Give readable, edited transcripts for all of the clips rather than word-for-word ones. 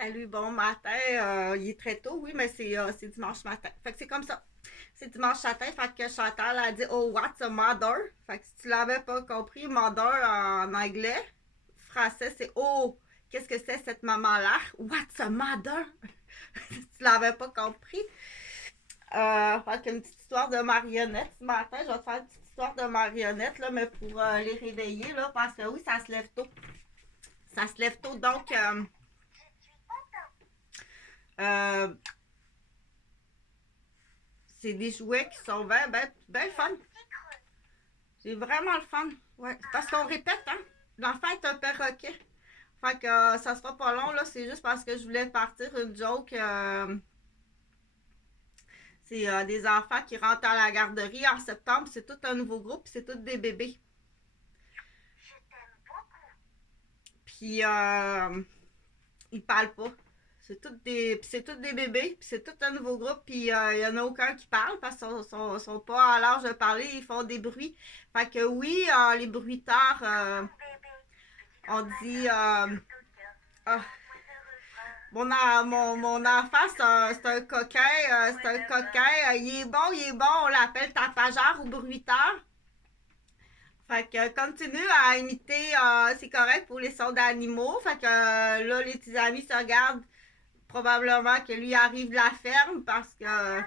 Salut, bon matin. Il est très tôt, oui, mais c'est dimanche matin. Fait que c'est comme ça. C'est dimanche matin, fait que Chantal a dit Oh, what's a mother? Fait que si tu l'avais pas compris, mother en anglais, français, c'est Oh, qu'est-ce que c'est cette maman-là? What's a mother? Si tu l'avais pas compris. Fait qu'une petite histoire de marionnette ce matin. Je vais te faire une petite histoire de marionnette, là, mais pour les réveiller, là, parce que oui, ça se lève tôt. Ça se lève tôt, donc. Euh, c'est des jouets qui sont ben le fun. C'est vraiment le fun. Ouais. Parce qu'on répète, hein. L'enfant est un perroquet. Fait que ça sera pas long, là. C'est juste parce que je voulais partir une joke. C'est des enfants qui rentrent à la garderie en septembre. C'est tout un nouveau groupe. C'est tous des bébés. Puis ils parlent pas. C'est tous des bébés, puis c'est tout un nouveau groupe, puis il y en a aucun qui parle parce qu'ils sont pas à l'âge de parler, ils font des bruits. Fait que oui, les bruitages, on dit, ah, mon enfant, c'est un coquin, il est bon, on l'appelle tapageur ou bruiteur. Fait que continue à imiter, c'est correct pour les sons d'animaux. Fait que là, les petits amis se regardent probablement que lui arrive de la ferme parce que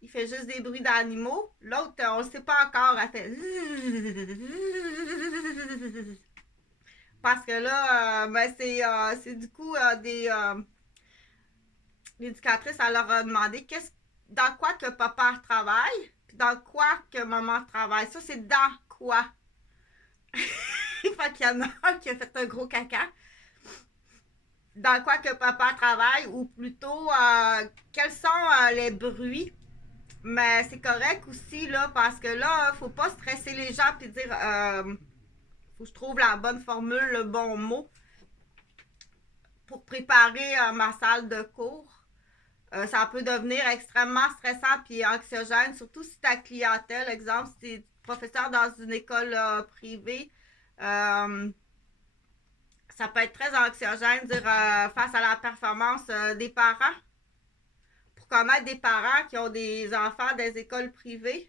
il fait juste des bruits d'animaux. L'autre, on ne sait pas encore, elle fait parce que là, ben c'est du coup l'éducatrice, elle leur a demandé dans quoi que papa travaille, puis dans quoi que maman travaille. Ça, c'est dans quoi. Fait qu'il y en a un qui a fait un gros caca. Dans quoi que papa travaille, ou plutôt quels sont les bruits. Mais c'est correct aussi, là, parce que là, faut pas stresser les gens puis dire faut que je trouve la bonne formule, le bon mot pour préparer ma salle de cours. Ça peut devenir extrêmement stressant puis anxiogène, surtout si ta clientèle, exemple, si tu es professeur dans une école privée, euh, ça peut être très anxiogène dire face à la performance des parents. Pour connaître des parents qui ont des enfants des écoles privées,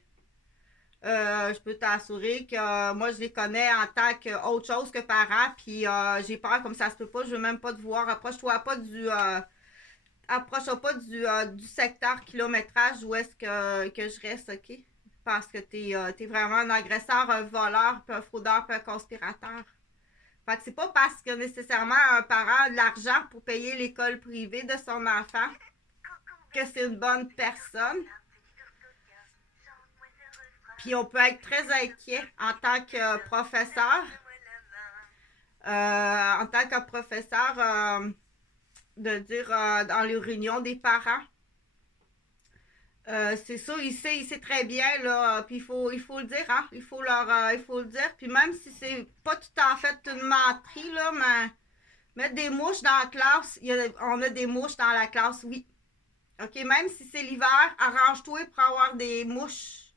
je peux t'assurer que moi, je les connais en tant qu'autre chose que parents, puis j'ai peur comme ça se peut pas, je veux même pas te voir. Approche-toi pas du secteur kilométrage où est-ce que je reste, ok? Parce que t'es vraiment un agresseur, un voleur, puis un fraudeur, puis un conspirateur. Fait que c'est pas parce que nécessairement un parent a de l'argent pour payer l'école privée de son enfant que c'est une bonne personne. Puis on peut être très inquiet en tant que professeur. En tant que professeur, de dire dans les réunions des parents. C'est ça, il sait très bien, là, puis il faut le dire, hein, il faut le dire, puis même si c'est pas tout en fait une menterie, là, mais mettre des mouches dans la classe, on a des mouches dans la classe, oui. OK, même si c'est l'hiver, arrange-toi pour avoir des mouches.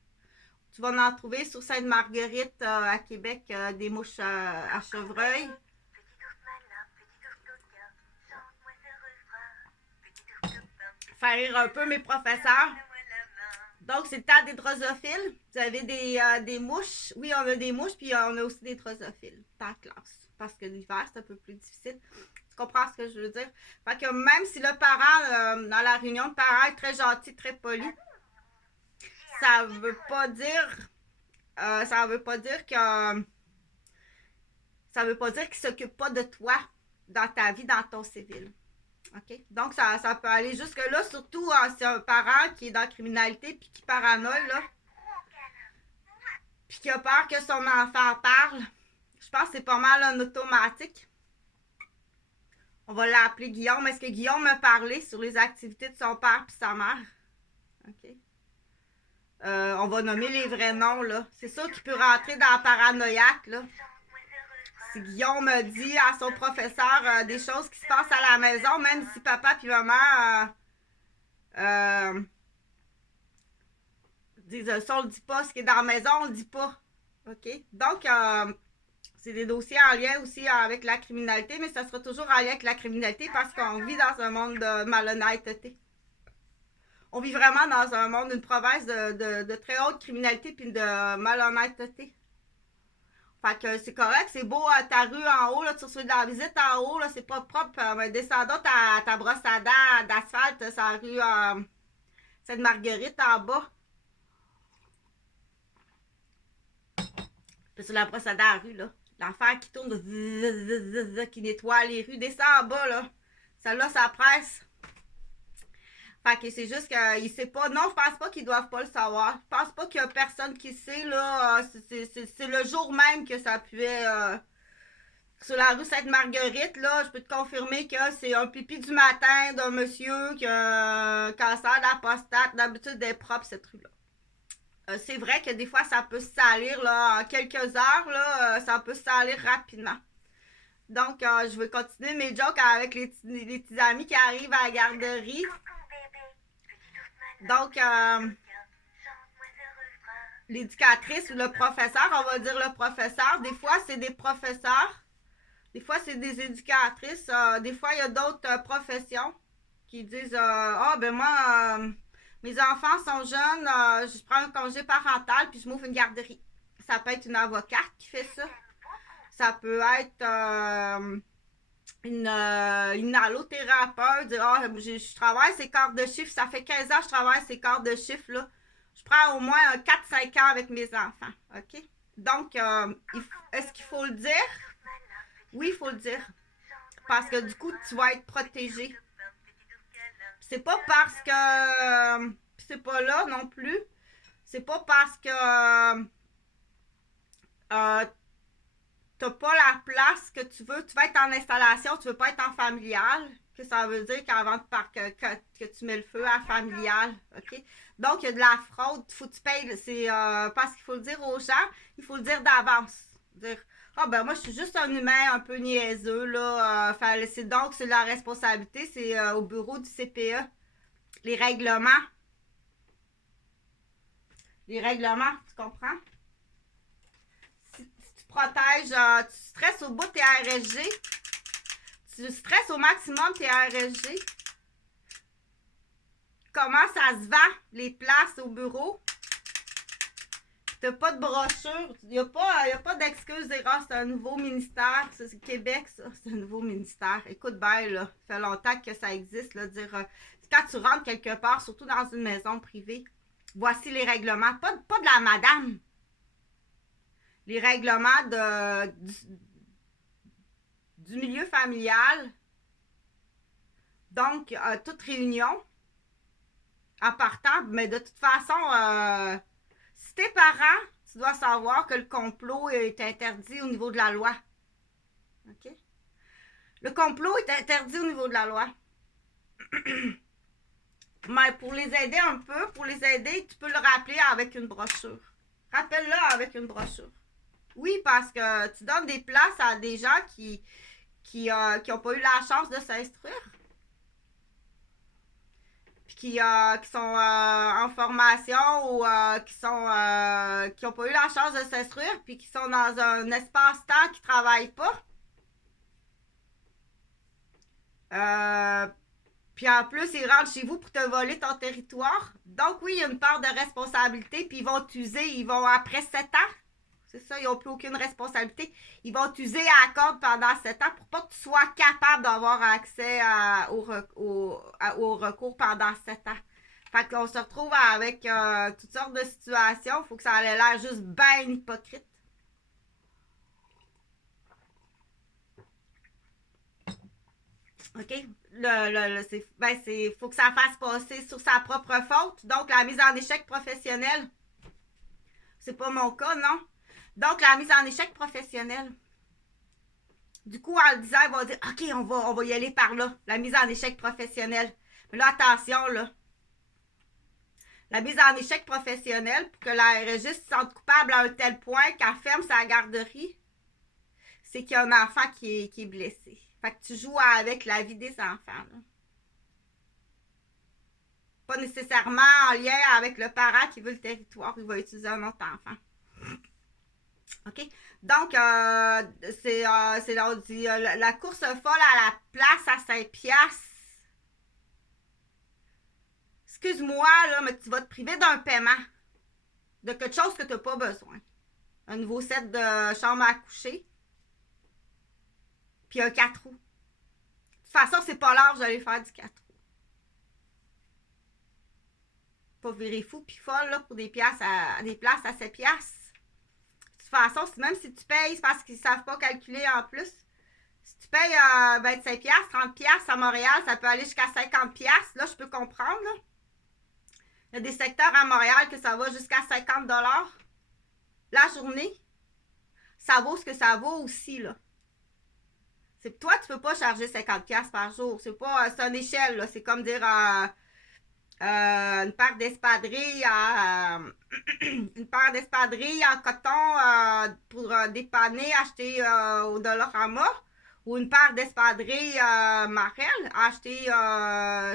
Tu vas en trouver sur Sainte-Marguerite à Québec, des mouches à chevreuil. Faire rire un peu mes professeurs. Donc, c'est le temps des drosophiles. Vous avez des mouches. Oui, on a des mouches, puis on a aussi des drosophiles dans la classe. Parce que l'hiver, c'est un peu plus difficile. Tu comprends ce que je veux dire? Fait que même si le parent, dans la réunion de parents, est très gentil, très poli, ça veut pas dire ça veut pas dire que ça veut pas dire qu'il s'occupe pas de toi dans ta vie, dans ton civil. OK? Donc, ça peut aller jusque-là, surtout si un parent qui est dans la criminalité puis qui paranoïe, là, puis qui a peur que son enfant parle. Je pense que c'est pas mal un automatique. On va l'appeler Guillaume. Est-ce que Guillaume m'a parlé sur les activités de son père puis sa mère? OK. On va nommer les vrais noms, là. C'est sûr qu'il peut rentrer dans la paranoïaque, là. Si Guillaume dit à son professeur des choses qui se passent à la maison, même si papa puis maman disent ça, on le dit pas, ce qui est dans la maison, on le dit pas. OK? Donc, C'est des dossiers en lien aussi avec la criminalité, mais ça sera toujours en lien avec la criminalité parce qu'on vit dans un monde de malhonnêteté. On vit vraiment dans un monde, une province de très haute criminalité puis de malhonnêteté. Fait que c'est correct, c'est beau ta rue en haut, là, tu reçois de la visite en haut, là, c'est pas propre. Descendons ta brosse à dents d'asphalte, c'est la rue Sainte-Marguerite en bas. Puis sur la brosse à dents à la rue, là. L'enfer qui tourne, qui nettoie les rues, descend en bas, là. Celle-là, ça presse. Fait que c'est juste qu'il sait pas. Non, je pense pas qu'ils doivent pas le savoir. Je pense pas qu'il y a personne qui sait, là. C'est le jour même que ça pouvait. Sur la rue Sainte-Marguerite, là, je peux te confirmer que c'est un pipi du matin d'un monsieur qui a un cancer de la prostate. D'habitude, elle est propre, cette rue-là. C'est vrai que des fois, ça peut se salir, là. En quelques heures, là, ça peut se salir rapidement. Donc, je vais continuer mes jokes avec les petits amis qui arrivent à la garderie. Donc, l'éducatrice ou le professeur, on va dire le professeur. Des fois, c'est des professeurs. Des fois, c'est des éducatrices. Des fois, il y a d'autres professions qui disent ah, ben moi, mes enfants sont jeunes, je prends un congé parental puis je m'ouvre une garderie. Ça peut être une avocate qui fait ça. Ça peut être une allothérapeute. Dire ah, je travaille ces quarts de chiffre. Ça fait 15 ans que je travaille ces quarts de chiffre là. Je prends au moins 4-5 ans avec mes enfants. OK? Donc, est-ce qu'il faut le dire? Oui, il faut le dire. Parce que du coup, tu vas être protégé. C'est pas parce que. C'est pas là non plus. C'est pas parce que. T'as pas la place que tu veux. Tu vas être en installation, tu veux pas être en familial. Que ça veut dire qu'avant que tu mets le feu à familial. OK? Donc, il y a de la fraude. Il faut que tu payes. C'est parce qu'il faut le dire aux gens. Il faut le dire d'avance. Dire ah ben moi je suis juste un humain un peu niaiseux là. C'est donc c'est la responsabilité, c'est au bureau du CPE. Les règlements. Les règlements, tu comprends? Si tu protèges, tu stresses au bout de tes RSG. Tu stresses au maximum tes RSG. Comment ça se vend, les places au bureau? T'as pas de brochure. Il n'y a pas d'excuse d'erreur. C'est un nouveau ministère. C'est Québec, ça. C'est un nouveau ministère. Écoute bien, là. Ça fait longtemps que ça existe. Là, dire, quand tu rentres quelque part, surtout dans une maison privée, voici les règlements. Pas de la madame. Les règlements du milieu familial. Donc, toute réunion, en partant, mais de toute façon, si t'es parent, tu dois savoir que le complot est interdit au niveau de la loi. OK? Le complot est interdit au niveau de la loi. Mais pour les aider un peu, tu peux le rappeler avec une brochure. Rappelle-le avec une brochure. Oui, parce que tu donnes des places à des gens qui n'ont pas eu la chance de s'instruire. Puis qui sont en formation ou qui n'ont pas eu la chance de s'instruire, puis qui sont dans un espace-temps qui ne travaillent pas. Puis en plus, ils rentrent chez vous pour te voler ton territoire. Donc oui, il y a une part de responsabilité, puis ils vont t'user, après 7 ans. C'est ça, ils n'ont plus aucune responsabilité. Ils vont t'user à la corde pendant 7 ans pour pas que tu sois capable d'avoir accès au recours pendant 7 ans. Fait qu'on se retrouve avec toutes sortes de situations. Il faut que ça ait l'air juste bien hypocrite. OK? Faut que ça fasse passer sur sa propre faute. Donc, la mise en échec professionnelle, c'est pas mon cas, non? Donc, la mise en échec professionnelle. Du coup, en le disant, ils vont dire, OK, on va y aller par là. La mise en échec professionnelle. Mais là, attention, là. La mise en échec professionnelle, pour que la RSG se sente coupable à un tel point qu'elle ferme sa garderie, c'est qu'il y a un enfant qui est blessé. Fait que tu joues avec la vie des enfants, là. Pas nécessairement en lien avec le parent qui veut le territoire, il va utiliser un autre enfant. OK? Donc, c'est là, on dit la course folle à la place à 5 piastres. Excuse-moi, là, mais tu vas te priver d'un paiement. De quelque chose que tu n'as pas besoin. Un nouveau set de chambre à coucher. Puis un 4 roues. De toute façon, c'est pas l'heure d'aller faire du 4 roues. Pas virer fou puis folle là, pour des places à 7 piastres. De toute façon, même si tu payes, c'est parce qu'ils ne savent pas calculer en plus. Si tu payes 25 piastres, 30 piastres à Montréal, ça peut aller jusqu'à 50 piastres. Là, je peux comprendre. Là. Il y a des secteurs à Montréal que ça va jusqu'à 50 $ la journée. Ça vaut ce que ça vaut aussi, là. Toi, tu peux pas charger 50 piastres par jour. C'est une échelle, là. C'est comme dire une paire d'espadrilles une paire d'espadrilles en coton pour dépanner, acheter au Dollarama, ou une paire d'espadrilles Marel, acheter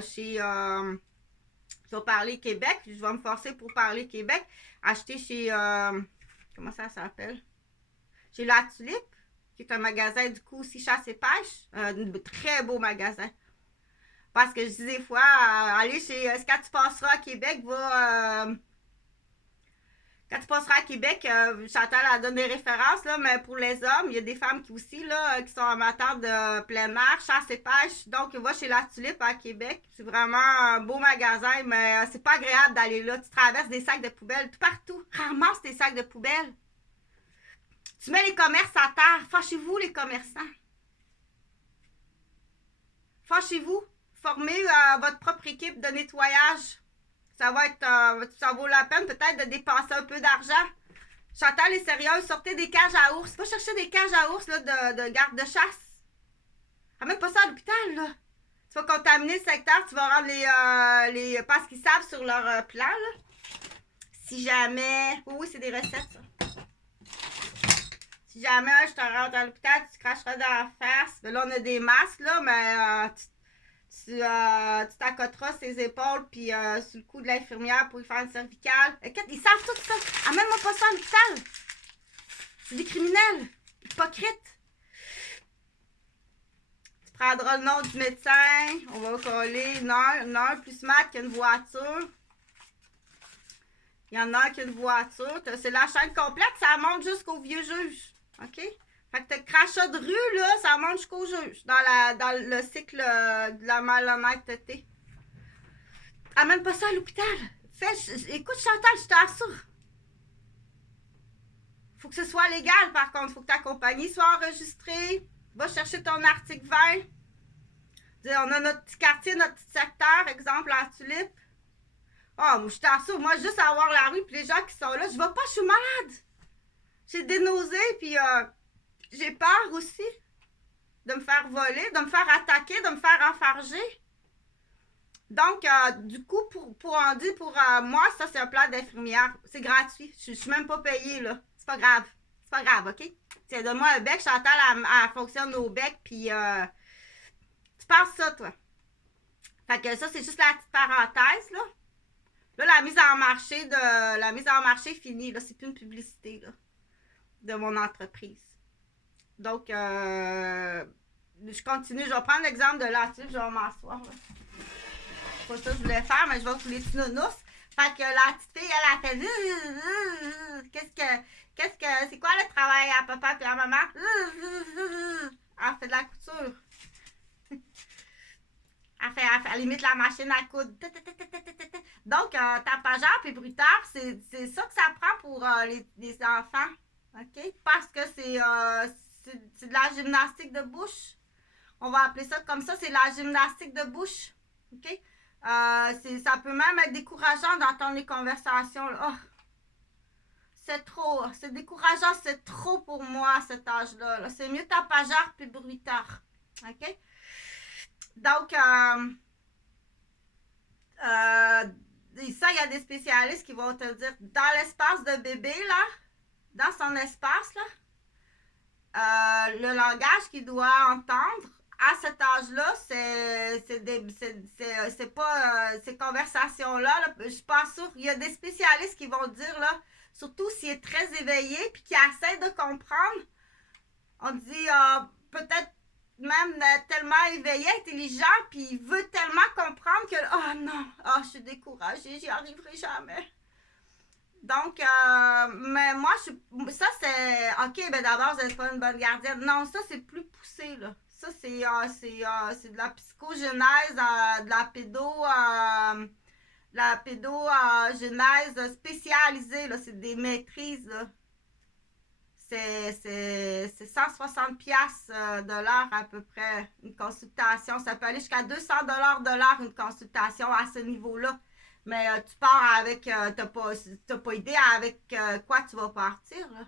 chez je vais parler Québec, je vais me forcer pour parler Québec, acheter chez comment ça s'appelle? Chez La Tulipe, qui est un magasin du coup aussi chasse et pêche, un très beau magasin. Parce que je dis des fois, aller chez. Quand tu passeras à Québec, quand tu passeras à Québec, Chantal a donné des références, là, mais pour les hommes, il y a des femmes qui aussi, là, qui sont amateurs de plein air, chasse et pêche. Donc, va chez La Tulipe à Québec. C'est vraiment un beau magasin, mais c'est pas agréable d'aller là. Tu traverses des sacs de poubelle tout partout. Ramasse tes sacs de poubelle. Tu mets les commerces à terre. Fâchez-vous, les commerçants. Fâchez-vous. Formez votre propre équipe de nettoyage. Ça vaut la peine peut-être de dépenser un peu d'argent. Chantal est sérieuse, sortez des cages à ours. Va chercher des cages à ours là, de garde de chasse. Ramène pas ça à l'hôpital, là. Tu vas contaminer le secteur, tu vas rendre les parce qu'ils savent sur leur plan, là. Si jamais. Oui, c'est des recettes, ça. Si jamais je te rentre à l'hôpital, tu cracheras dans la face. Là, on a des masques, là, mais tu t'accoteras ses épaules puis sur le cou de l'infirmière pour lui faire une cervicale. Écoute, ils savent tout ça. Amène-moi pas ça à l'hôpital. C'est des criminels. Hypocrites. Tu prendras le nom du médecin. On va coller une heure plus smart qu'une voiture. Il y en a un qui a une voiture. C'est la chaîne complète. Ça monte jusqu'au vieux juge. OK? Fait que le crachat de rue, là, ça monte jusqu'au juge dans le cycle de la malhonnêteté. Amène pas ça à l'hôpital. Écoute, Chantal, je t'assure. Faut que ce soit légal, par contre. Faut que ta compagnie soit enregistrée. Va chercher ton article 20. On a notre petit quartier, notre petit secteur, exemple, la Tulipe. Ah, moi, je t'assure, moi, juste avoir la rue, puis les gens qui sont là, je vais pas, je suis malade. J'ai des nausées, puis j'ai peur aussi de me faire voler, de me faire attaquer, de me faire enfarger. Donc, du coup, pour moi, ça, c'est un plan d'infirmière. C'est gratuit. Je suis même pas payée, là. C'est pas grave. C'est pas grave, OK? Tiens, donne-moi un bec. Chantal, elle fonctionne au bec, puis tu penses ça, toi. Fait que ça, c'est juste la petite parenthèse, là. Là, la mise en marché finie, là. C'est plus une publicité, là, de mon entreprise. Donc, je continue. Je vais prendre l'exemple de la Tulipe. Je vais m'asseoir, là. C'est pas ça que je voulais faire, mais je vais tous les petits nounous. Fait que la petite fille, elle a fait c'est quoi le travail à papa et à maman? Elle fait de la couture. Elle imite la machine à coudre. Donc, tapageur et bruitard, c'est ça que ça prend pour les enfants. OK? Parce que c'est de la gymnastique de bouche. On va appeler ça comme ça, c'est la gymnastique de bouche. OK? Ça peut même être décourageant d'entendre les conversations. Oh, c'est trop. C'est décourageant, c'est trop pour moi à cet âge-là. Là. C'est mieux tapageur puis bruitard. OK? Donc, ça, il y a des spécialistes qui vont te dire, dans l'espace de bébé, là, dans son espace, là, le langage qu'il doit entendre, à cet âge-là, c'est pas ces conversations-là, là, je suis pas sûre. Il y a des spécialistes qui vont dire, là, surtout s'il est très éveillé puis qu'il essaie de comprendre. On dit peut-être même tellement éveillé, intelligent, puis il veut tellement comprendre que oh non, je suis découragée, j'y arriverai jamais. Donc, mais moi, ça c'est ok, ben d'abord, vous n'êtes pas une bonne gardienne. Non, ça c'est plus poussé, là. Ça c'est de la psychogenèse, de la pédogénèse spécialisée, là. C'est des maîtrises, là. C'est 160 pièces de l'heure à peu près, une consultation. Ça peut aller jusqu'à 200 de l'heure une consultation à ce niveau-là. Mais tu pars avec, t'as pas idée avec quoi tu vas partir, là.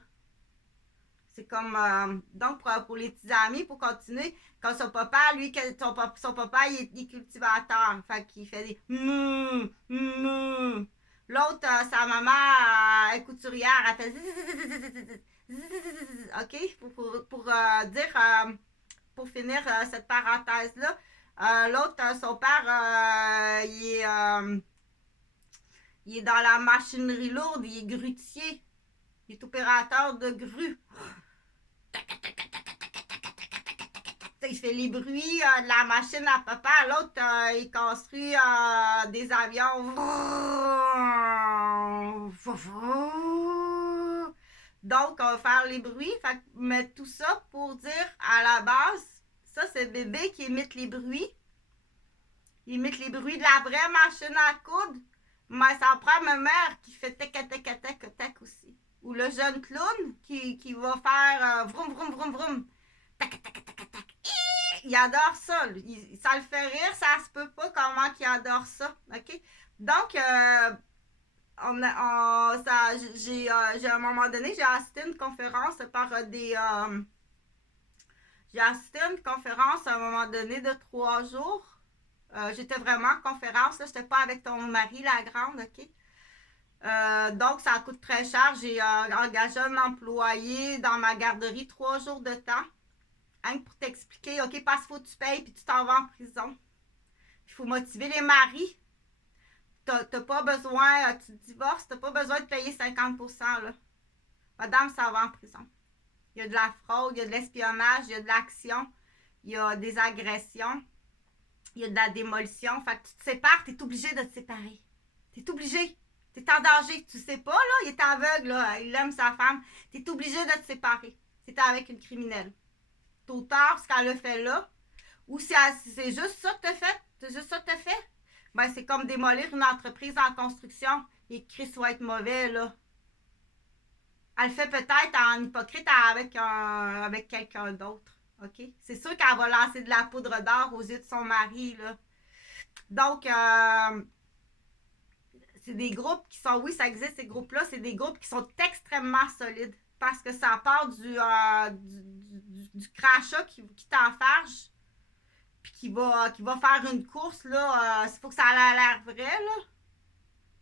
C'est comme, donc pour les petits amis, pour continuer, quand son papa, lui, son papa, il est cultivateur. Fait qu'il fait des L'autre, sa maman, est couturière, elle fait OK? Pour finir cette parenthèse-là, l'autre, son père, il est dans la machinerie lourde, il est grutier. Il est opérateur de grue. Il fait les bruits de la machine à papa. L'autre, il construit des avions. Donc, on va faire les bruits. Mais tout ça pour dire, à la base, ça, c'est le bébé qui imite les bruits. Il imite les bruits de la vraie machine à coudre. Mais ça prend ma mère qui fait tac aussi. Ou le jeune clown qui va faire vroom vroom vroom vroom. Tac tac tac tac tac. Il adore ça. Ça le fait rire, ça se peut pas comment il adore ça. OK? Donc, j'ai à un moment donné, j'ai assisté à une conférence par j'ai assisté à une conférence à un moment donné de 3 jours. J'étais vraiment en conférence, là, j'étais pas avec ton mari, la grande, OK? Donc, ça coûte très cher. J'ai engagé un employé dans ma garderie 3 jours de temps. Hein, pour t'expliquer, OK, parce qu'il faut que tu payes puis tu t'en vas en prison. Il faut motiver les maris. T'as pas besoin, tu te divorces, t'as pas besoin de payer 50%, là. Madame, ça va en prison. Il y a de la fraude, il y a de l'espionnage, il y a de l'action, il y a des agressions, il y a de la démolition. Fait que tu te sépares, t'es obligé de te séparer. T'es obligé. T'es en danger. Tu sais pas, là, il est aveugle, là, il aime sa femme. T'es obligé de te séparer. C'est avec une criminelle. Tôt ou tard, ce qu'elle a fait là, ou si c'est juste ça que t'as fait, c'est juste ça que t'as fait, ben c'est comme démolir une entreprise en construction. Et Chris va être mauvais, là. Elle le fait peut-être en hypocrite avec quelqu'un d'autre. OK? C'est sûr qu'elle va lancer de la poudre d'or aux yeux de son mari, là. Donc, c'est des groupes qui sont, oui, ça existe, ces groupes-là, c'est des groupes qui sont extrêmement solides. Parce que ça part du crachat qui t'enfarge, puis qui va faire une course, là. Il faut que ça a l'air vrai, là.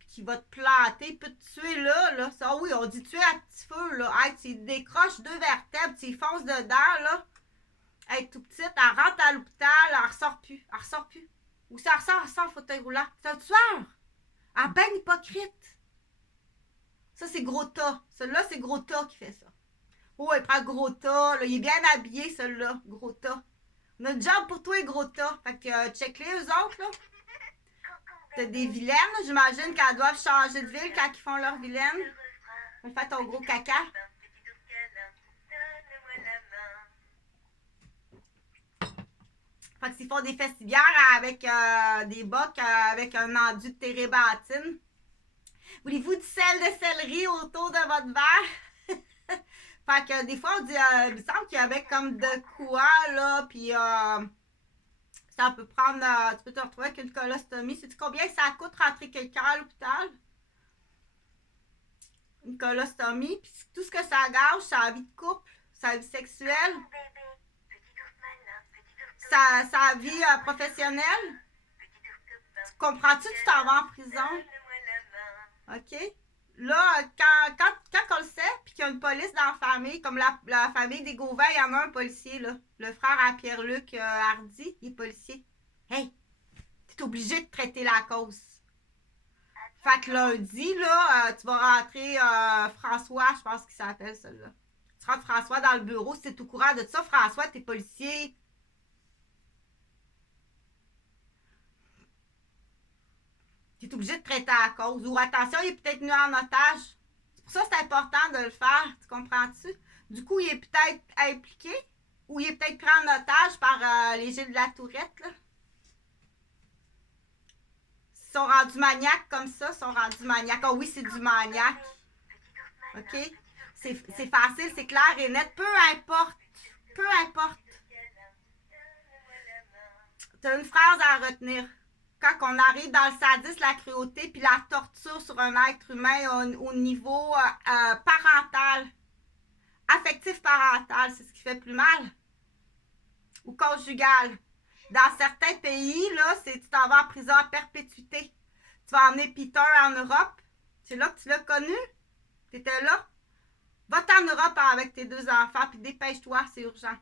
Qui va te planter, peut te tuer là. Ça, oui, on dit tuer à petit feu, là. Hey, tu décroches 2 vertèbres, tu fonces dedans, là. Hey, tout petite, elle rentre à l'hôpital, elle ressort plus. Elle ressort plus. Ou ça ressort, elle sort en fauteuil roulant. C'est un tueur. Elle ben hypocrite. Ça, c'est Gros Tas. Celui-là, c'est Gros Tas qui fait ça. Oh, il prend Gros Tas, là. Il est bien habillé, celui-là, Gros Tas. Notre job pour toi est Gros Tas. Fait que check-les, eux autres, là. T'as des vilaines, j'imagine qu'elles doivent changer de ville quand ils font leur vilaine. Fais ton gros caca. Fait que s'ils font des festivières avec des bocs avec un enduit de térébenthine. Voulez-vous du sel de céleri autour de votre verre? Fait que des fois, on dit, il me semble qu'il y avait comme de quoi, là, puis ça peut prendre, tu peux te retrouver avec une colostomie. Sais-tu combien ça coûte rentrer quelqu'un à l'hôpital? Une colostomie, puis tout ce que ça gâche, sa vie de couple, sa vie sexuelle, sa vie professionnelle. Tu comprends-tu que tu t'en vas en prison? OK? Là, quand on le sait, puis qu'il y a une police dans la famille, comme la famille des Gauvin, il y en a un policier, là. Le frère à Pierre-Luc Hardy, il est policier. Hey! T'es obligé de traiter la cause. Fait que lundi, là, tu vas rentrer François, je pense qu'il s'appelle celui-là. Tu rentres François dans le bureau, si t'es au courant de ça, François, t'es policier. T'es obligé de traiter à cause. Ou attention, il est peut-être venu en otage. C'est pour ça que c'est important de le faire, tu comprends-tu? Du coup, il est peut-être impliqué, ou il est peut-être pris en otage par les Gilles de la Tourette, là. Ils sont rendus maniaques comme ça, ils sont rendus maniaques. Oh oui, c'est du maniaque. OK? C'est facile, c'est clair et net. Peu importe. Peu importe. T'as une phrase à retenir. Quand on arrive dans le sadisme, la cruauté, puis la torture sur un être humain au niveau parental, affectif parental, c'est ce qui fait plus mal. Ou conjugal. Dans certains pays, là, tu t'en vas en prison à perpétuité. Tu vas emmener Peter en Europe. C'est là que tu l'as connu. Tu étais là. Va-t'en en Europe avec tes 2 enfants, puis dépêche-toi, c'est urgent.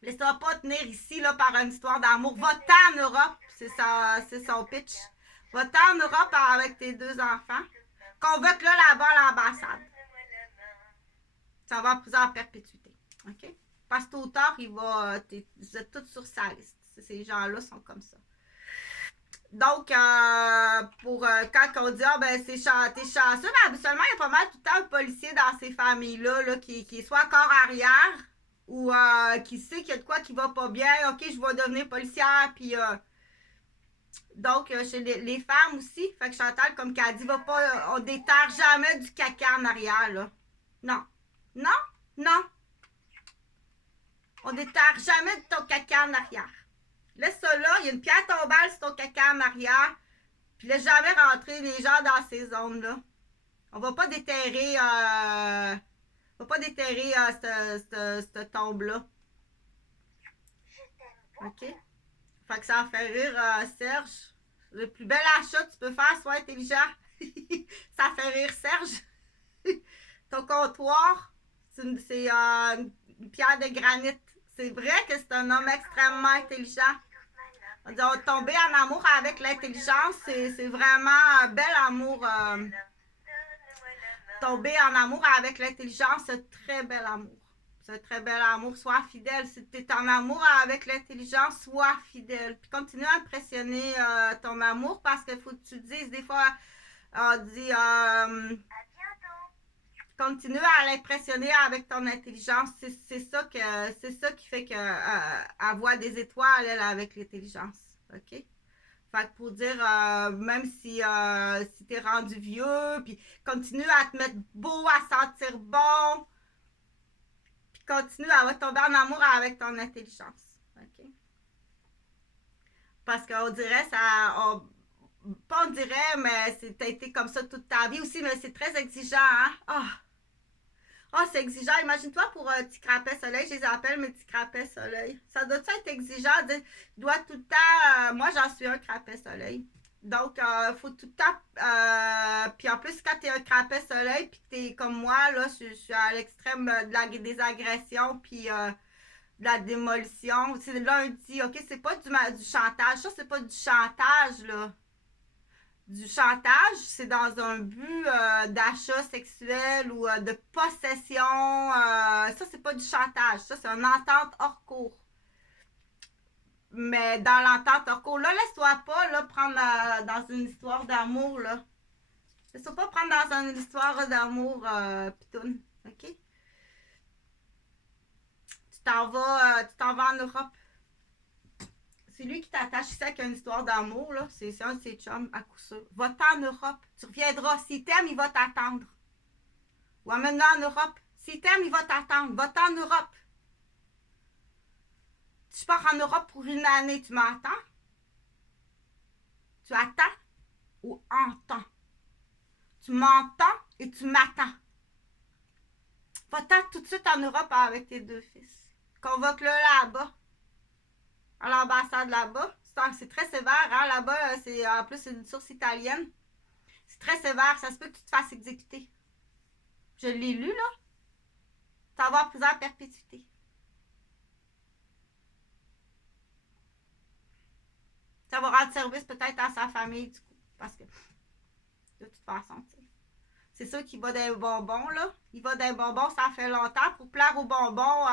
Laisse-toi pas tenir ici là, par une histoire d'amour. Va-t'en en Europe. C'est son pitch. Va-t'en en Europe avec tes 2 enfants. Convoque-le là-bas à l'ambassade. Ça va en prison à perpétuité. OK? Parce que tôt ou tard, vous êtes tous sur sa liste. Ces gens-là sont comme ça. Donc, quand on dit, ah, ben, t'es chanceux, ben, habituellement, il y a pas mal tout le temps un policier dans ces familles-là là, qui est soit encore arrière ou qui sait qu'il y a de quoi qui va pas bien. OK, je vais devenir policière. Puis, donc, chez les femmes aussi, fait que Chantal, comme qu'elle dit, on déterre jamais du caca en arrière, là. Non. Non? Non. On déterre jamais de ton caca en arrière. Laisse ça là, il y a une pierre tombale sur ton caca en arrière. Puis laisse jamais rentrer les gens dans ces zones-là. On va pas déterrer cette tombe-là. OK? Fait que ça en fait rire Serge. Le plus bel achat que tu peux faire, sois intelligent. Ça fait rire Serge. Ton comptoir, c'est une pierre de granit. C'est vrai que c'est un homme extrêmement intelligent. On dit, tomber en amour avec l'intelligence, c'est vraiment un bel amour. Tomber en amour avec l'intelligence, c'est un très bel amour. C'est un très bel amour. Sois fidèle. Si tu es en amour avec l'intelligence, sois fidèle. Puis continue à impressionner ton amour parce qu'il faut que tu dises des fois, on dit, continue à l'impressionner avec ton intelligence. C'est ça qui fait qu'elle voit des étoiles, elle, avec l'intelligence. OK? Fait que pour dire, même si t'es rendu vieux, puis continue à te mettre beau, à sentir bon, puis continue à tomber en amour avec ton intelligence. OK? Parce qu'on dirait, pas on dirait, mais t'as été comme ça toute ta vie aussi, mais c'est très exigeant, hein? Ah! Oh, c'est exigeant. Imagine-toi pour un petit crapet soleil. Je les appelle mes petits crapets soleil. Ça doit être exigeant? Il doit tout le temps. Moi, j'en suis un crapet soleil. Donc, il faut tout le temps. Puis en plus, quand tu es un crapet soleil, puis que tu es comme moi, là, je suis à l'extrême des agressions, puis de la démolition. C'est lundi, OK? C'est pas du chantage. Ça, c'est pas du chantage, là. Du chantage, c'est dans un but d'achat sexuel ou de possession. Ça, c'est pas du chantage. Ça, c'est une entente hors cours. Mais dans l'entente hors cours, là, laisse-toi pas là, prendre dans une histoire d'amour. Là. Laisse-toi pas prendre dans une histoire d'amour, pitoune. OK? Tu t'en vas en Europe. C'est lui qui t'attache ici avec une histoire d'amour, là. C'est un de ses chums, à coup sûr. Va-t'en en Europe. Tu reviendras. S'il t'aime, il va t'attendre. Ou amène-le en Europe. S'il t'aime, il va t'attendre. Va-t'en en Europe. Tu pars en Europe pour une année, tu m'entends? Tu attends ou entends? Tu m'entends et tu m'attends. Va-t'en tout de suite en Europe avec tes 2 fils. Convoque-le là-bas. À l'ambassade là-bas. C'est très sévère, hein? Là-bas, en plus, c'est une source italienne. C'est très sévère. Ça se peut que tu te fasses exécuter. Je l'ai lu, là. Tu vas avoir prison à perpétuité. Ça va rendre service peut-être à sa famille, du coup. Parce que de toute façon, tu sais. C'est sûr qu'il va des bonbons, là. Il va des bonbons, ça fait longtemps. Pour plaire aux bonbons,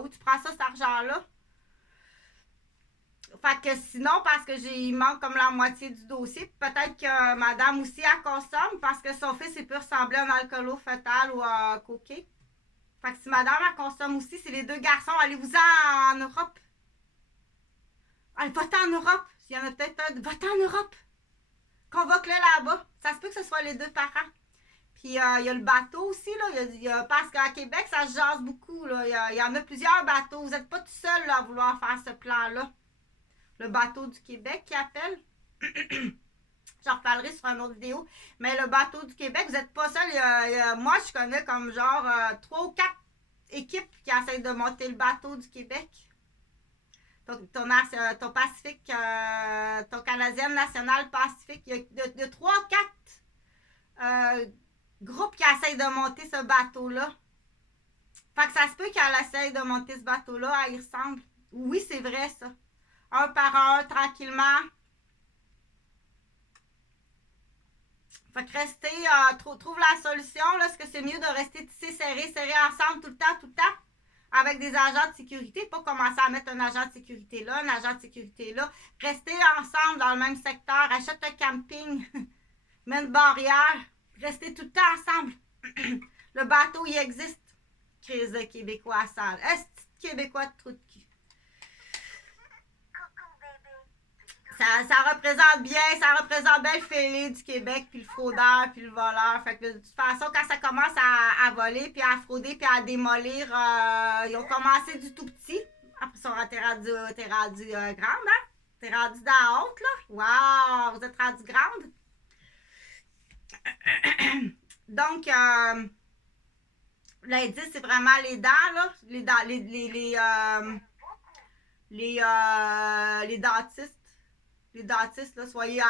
où tu prends ça, cet argent-là? Fait que sinon, parce que il manque comme la moitié du dossier, peut-être que madame aussi, elle consomme parce que son fils, il peut ressembler à un alcoolo fœtal ou à coquet. Fait que si madame, elle consomme aussi, c'est les deux garçons, allez-vous-en en Europe. Allez, votez en Europe. Il y en a peut-être un. Votez en Europe. Convoque-le là-bas. Ça se peut que ce soit les deux parents. Puis il y a le bateau aussi, là. Parce qu'à Québec, ça se jase beaucoup, là. Il y en a plusieurs bateaux. Vous n'êtes pas tout seul là, à vouloir faire ce plan-là. Le bateau du Québec qui appelle. J'en reparlerai sur une autre vidéo. Mais le bateau du Québec, vous n'êtes pas seul. Moi, je connais comme genre 3 ou 4 équipes qui essayent de monter le bateau du Québec. Ton Pacifique, ton Canadien National Pacifique, il y a 3-4 groupes qui essayent de monter ce bateau-là. Fait que ça se peut qu'elle essaye de monter ce bateau-là, il ressemble. Oui, c'est vrai, ça. Un par un, tranquillement. Fait que rester, trouve la solution. Est-ce que c'est mieux de rester tissé, serré ensemble tout le temps, avec des agents de sécurité, pas commencer à mettre un agent de sécurité là, un agent de sécurité là. Rester ensemble dans le même secteur, achète un camping, mets une barrière, rester tout le temps ensemble. Le bateau, il existe. Crise de Québécois sale. Est-ce Québécois de trou de cul? Ça représente bien, ça représente bien le fêlé du Québec, puis le fraudeur, puis le voleur. Fait que de toute façon, quand ça commence à voler, puis à frauder, puis à démolir, ils ont commencé du tout petit. Après ça, t'es rendu grande, hein? T'es rendu dans la honte, là? Wow! Vous êtes rendu grande? Donc, l'indice, c'est vraiment les dents, là. Les dents, les dentistes. Les dentistes, là, soyez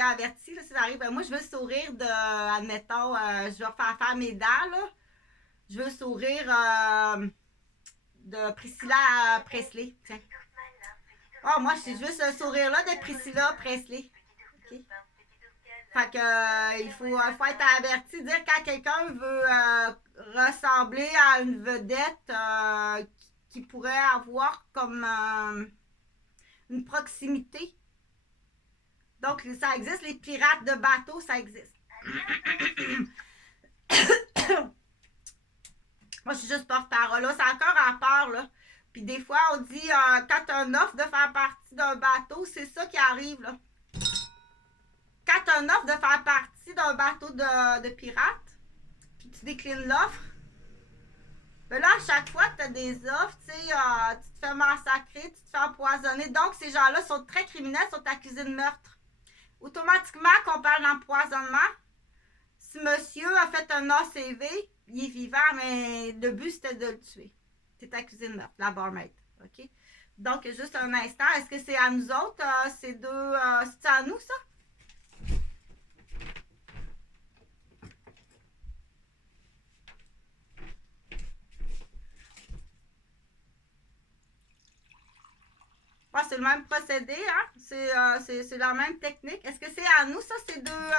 avertis, là, si ça arrive. Moi, je veux le sourire de, admettons, je vais faire mes dents, là. Je veux le sourire de Priscilla Presley. Tiens. Oh, moi, je veux ce sourire-là de Priscilla Presley. Okay. Fait que, il faut être averti, dire quand quelqu'un veut ressembler à une vedette qui pourrait avoir comme une proximité. Donc, ça existe, les pirates de bateau, ça existe. Moi, je suis juste porte-parole. Là, c'est encore à part, là. Puis des fois, on dit, quand tu as une offre de faire partie d'un bateau, c'est ça qui arrive, là. Quand tu as une offre de faire partie d'un bateau de pirates, puis tu déclines l'offre, ben là, à chaque fois que tu as des offres, tu sais, tu te fais massacrer, tu te fais empoisonner. Donc, ces gens-là sont très criminels, sont accusés de meurtre. Automatiquement, quand on parle d'empoisonnement, si monsieur a fait un ACV, il est vivant, mais le but c'était de le tuer. C'est accusé de meurtre, la barmaid. OK? Donc, juste un instant, est-ce que c'est à nous autres, ces deux. C'est à nous, ça? Ouais, c'est le même procédé, hein? C'est la même technique. Est-ce que c'est à nous, ça, ces deux.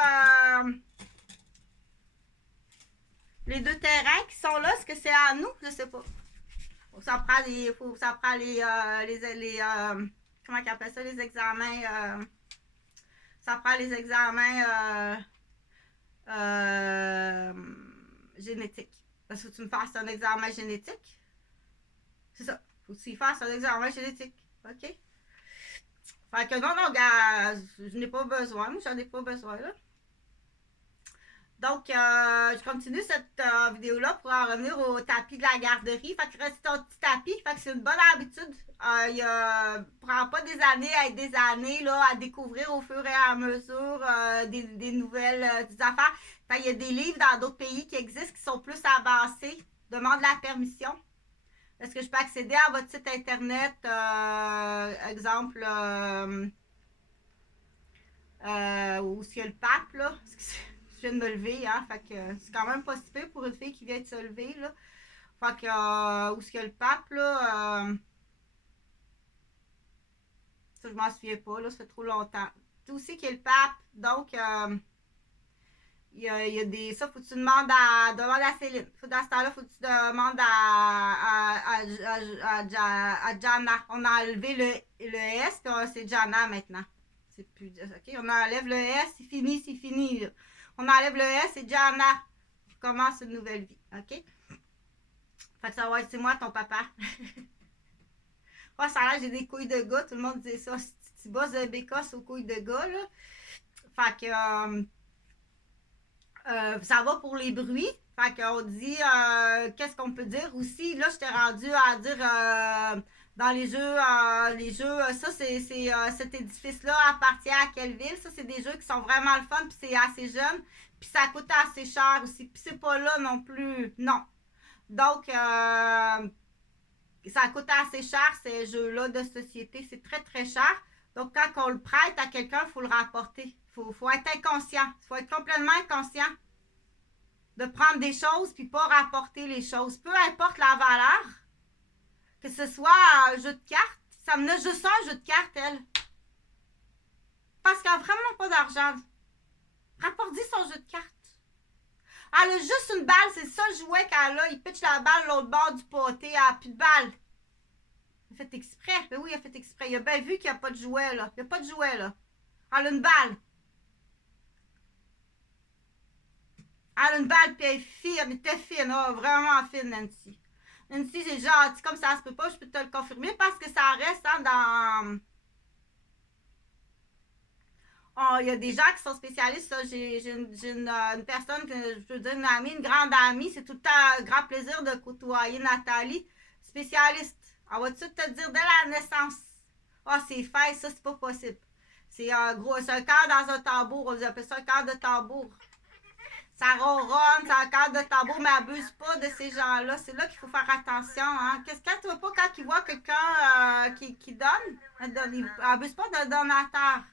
Les deux terrains qui sont là, est-ce que c'est à nous? Je sais pas. Ça prend les comment ils appellent ça, les examens. Ça prend les examens génétiques. Parce que tu me fasses un examen génétique. C'est ça. Faut que tu fasses un examen génétique. OK? Fait que non, gars, je n'ai pas besoin. Moi, j'en ai pas besoin, là. Donc, je continue cette vidéo-là pour en revenir au tapis de la garderie. Fait que reste ton petit tapis. Fait que c'est une bonne habitude. Il prend pas des années à être des années là, à découvrir au fur et à mesure des nouvelles des affaires. Fait il y a des livres dans d'autres pays qui existent qui sont plus avancés. Demande la permission. Est-ce que je peux accéder à votre site internet? Exemple, où est-ce qu'il y a le pape, là? Je viens de me lever, hein, fait que c'est quand même pas si peu pour une fille qui vient de se lever, là. Fait que, où est-ce qu'il y a le pape, là, ça, je m'en souviens pas, là, ça fait trop longtemps. C'est aussi qu'il y a le pape, donc, il y a des. Ça, faut que tu demandes à Céline. Dans ce temps-là, faut que tu demandes à Jana. On a enlevé le S, puis c'est Jana maintenant. C'est plus. OK? On enlève le S, c'est fini. Là. On enlève le S, c'est Jana. On commence une nouvelle vie. OK? Fait que ça va être, c'est moi ton papa. Ouais, ça a l'air, j'ai des couilles de gars. Tout le monde dit ça. Si tu bosses de bécosse aux couilles de gars, là. Fait que. Ça va pour les bruits. Fait qu'on dit, qu'est-ce qu'on peut dire aussi? Là, je t'ai rendu à dire dans les jeux, ça, cet édifice-là appartient à quelle ville? Ça, c'est des jeux qui sont vraiment le fun, puis c'est assez jeune, puis ça coûte assez cher aussi. Puis c'est pas là non plus, non. Donc, ça coûte assez cher, ces jeux-là de société. C'est très, très cher. Donc, quand on le prête à quelqu'un, il faut le rapporter. Faut être inconscient. Il faut être complètement inconscient de prendre des choses puis pas rapporter les choses. Peu importe la valeur, que ce soit un jeu de cartes, ça me a juste un jeu de cartes, elle. Parce qu'elle n'a vraiment pas d'argent. Rapporte-y son jeu de cartes. Elle a juste une balle, c'est ça le jouet qu'elle a. Il pitch la balle l'autre bord du poté, elle n'a plus de balle. Il a fait exprès. Mais oui, il a fait exprès. Il a bien vu qu'il n'y a pas de jouet, là. Il n'y a pas de jouet, là. Elle a une balle. Elle a une balle, puis elle est fine. Elle était fine, oh, vraiment fine, Nancy. Nancy, c'est gentil, comme ça se peut pas, je peux te le confirmer, parce que ça reste hein, dans... Oh, il y a des gens qui sont spécialistes, j'ai une personne, que je veux dire une amie, une grande amie, c'est tout le temps un grand plaisir de côtoyer Nathalie, spécialiste. Elle va tout de suite te dire dès la naissance. Ah, oh, c'est fait, ça, c'est pas possible. C'est un gros, c'est un cœur dans un tambour, on appelle ça un cœur de tambour. Ça ronronne, c'est un cadre de tambour, mais abuse pas de ces gens-là. C'est là qu'il faut faire attention. Hein. Qu'est-ce que tu vois pas quand ils voient quelqu'un qui donne? Abuse pas de donateur.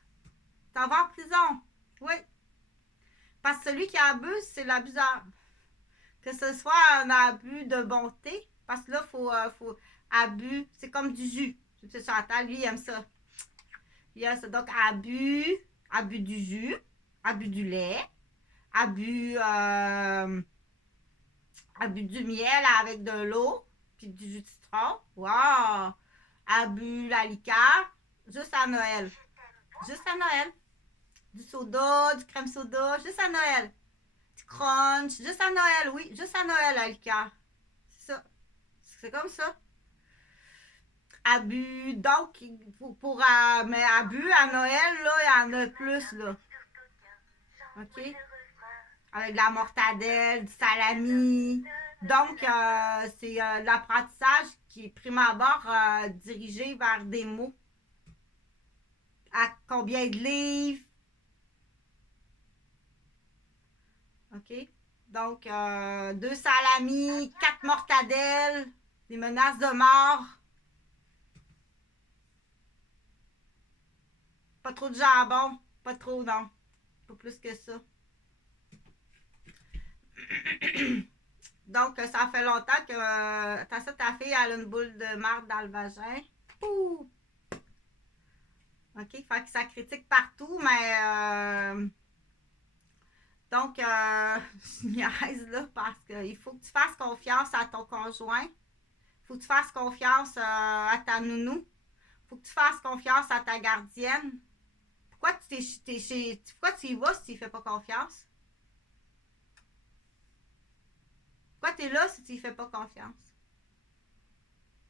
T'en vas en prison. Oui. Parce que celui qui abuse, c'est l'abuseur. Que ce soit un abus de bonté, parce que là, faut abus. C'est comme du jus. C'est Chantal, lui, il aime ça. Il aime ça. Donc, abus du jus, abus du lait, abus du miel avec de l'eau, puis du jus de citron. Wow! Bu la liqueur, juste à Noël. Juste à Noël. Du soda, du crème soda, juste à Noël. Du crunch, juste à Noël, oui, juste à Noël la liqueur. C'est ça. C'est comme ça. Abus, donc, mais abus à Noël, là, il y en a plus, là. OK? Avec de la mortadelle, du salami. Donc, c'est de l'apprentissage qui est prime abord dirigé vers des mots. À combien de livres? OK? Donc, 2 salamis, 4 mortadelles, des menaces de mort. Pas trop de jambon. Pas trop, non. Pas plus que ça. Donc, ça fait longtemps que ta fille a une boule de marde dans le vagin. Ouh! OK? Fait que ça critique partout, mais... donc, je niaise là parce qu'il faut que tu fasses confiance à ton conjoint. Il faut que tu fasses confiance à ta nounou. Il faut que tu fasses confiance à ta gardienne. Pourquoi pourquoi tu y vas si tu ne fais pas confiance? Pourquoi tu es là si tu ne fais pas confiance?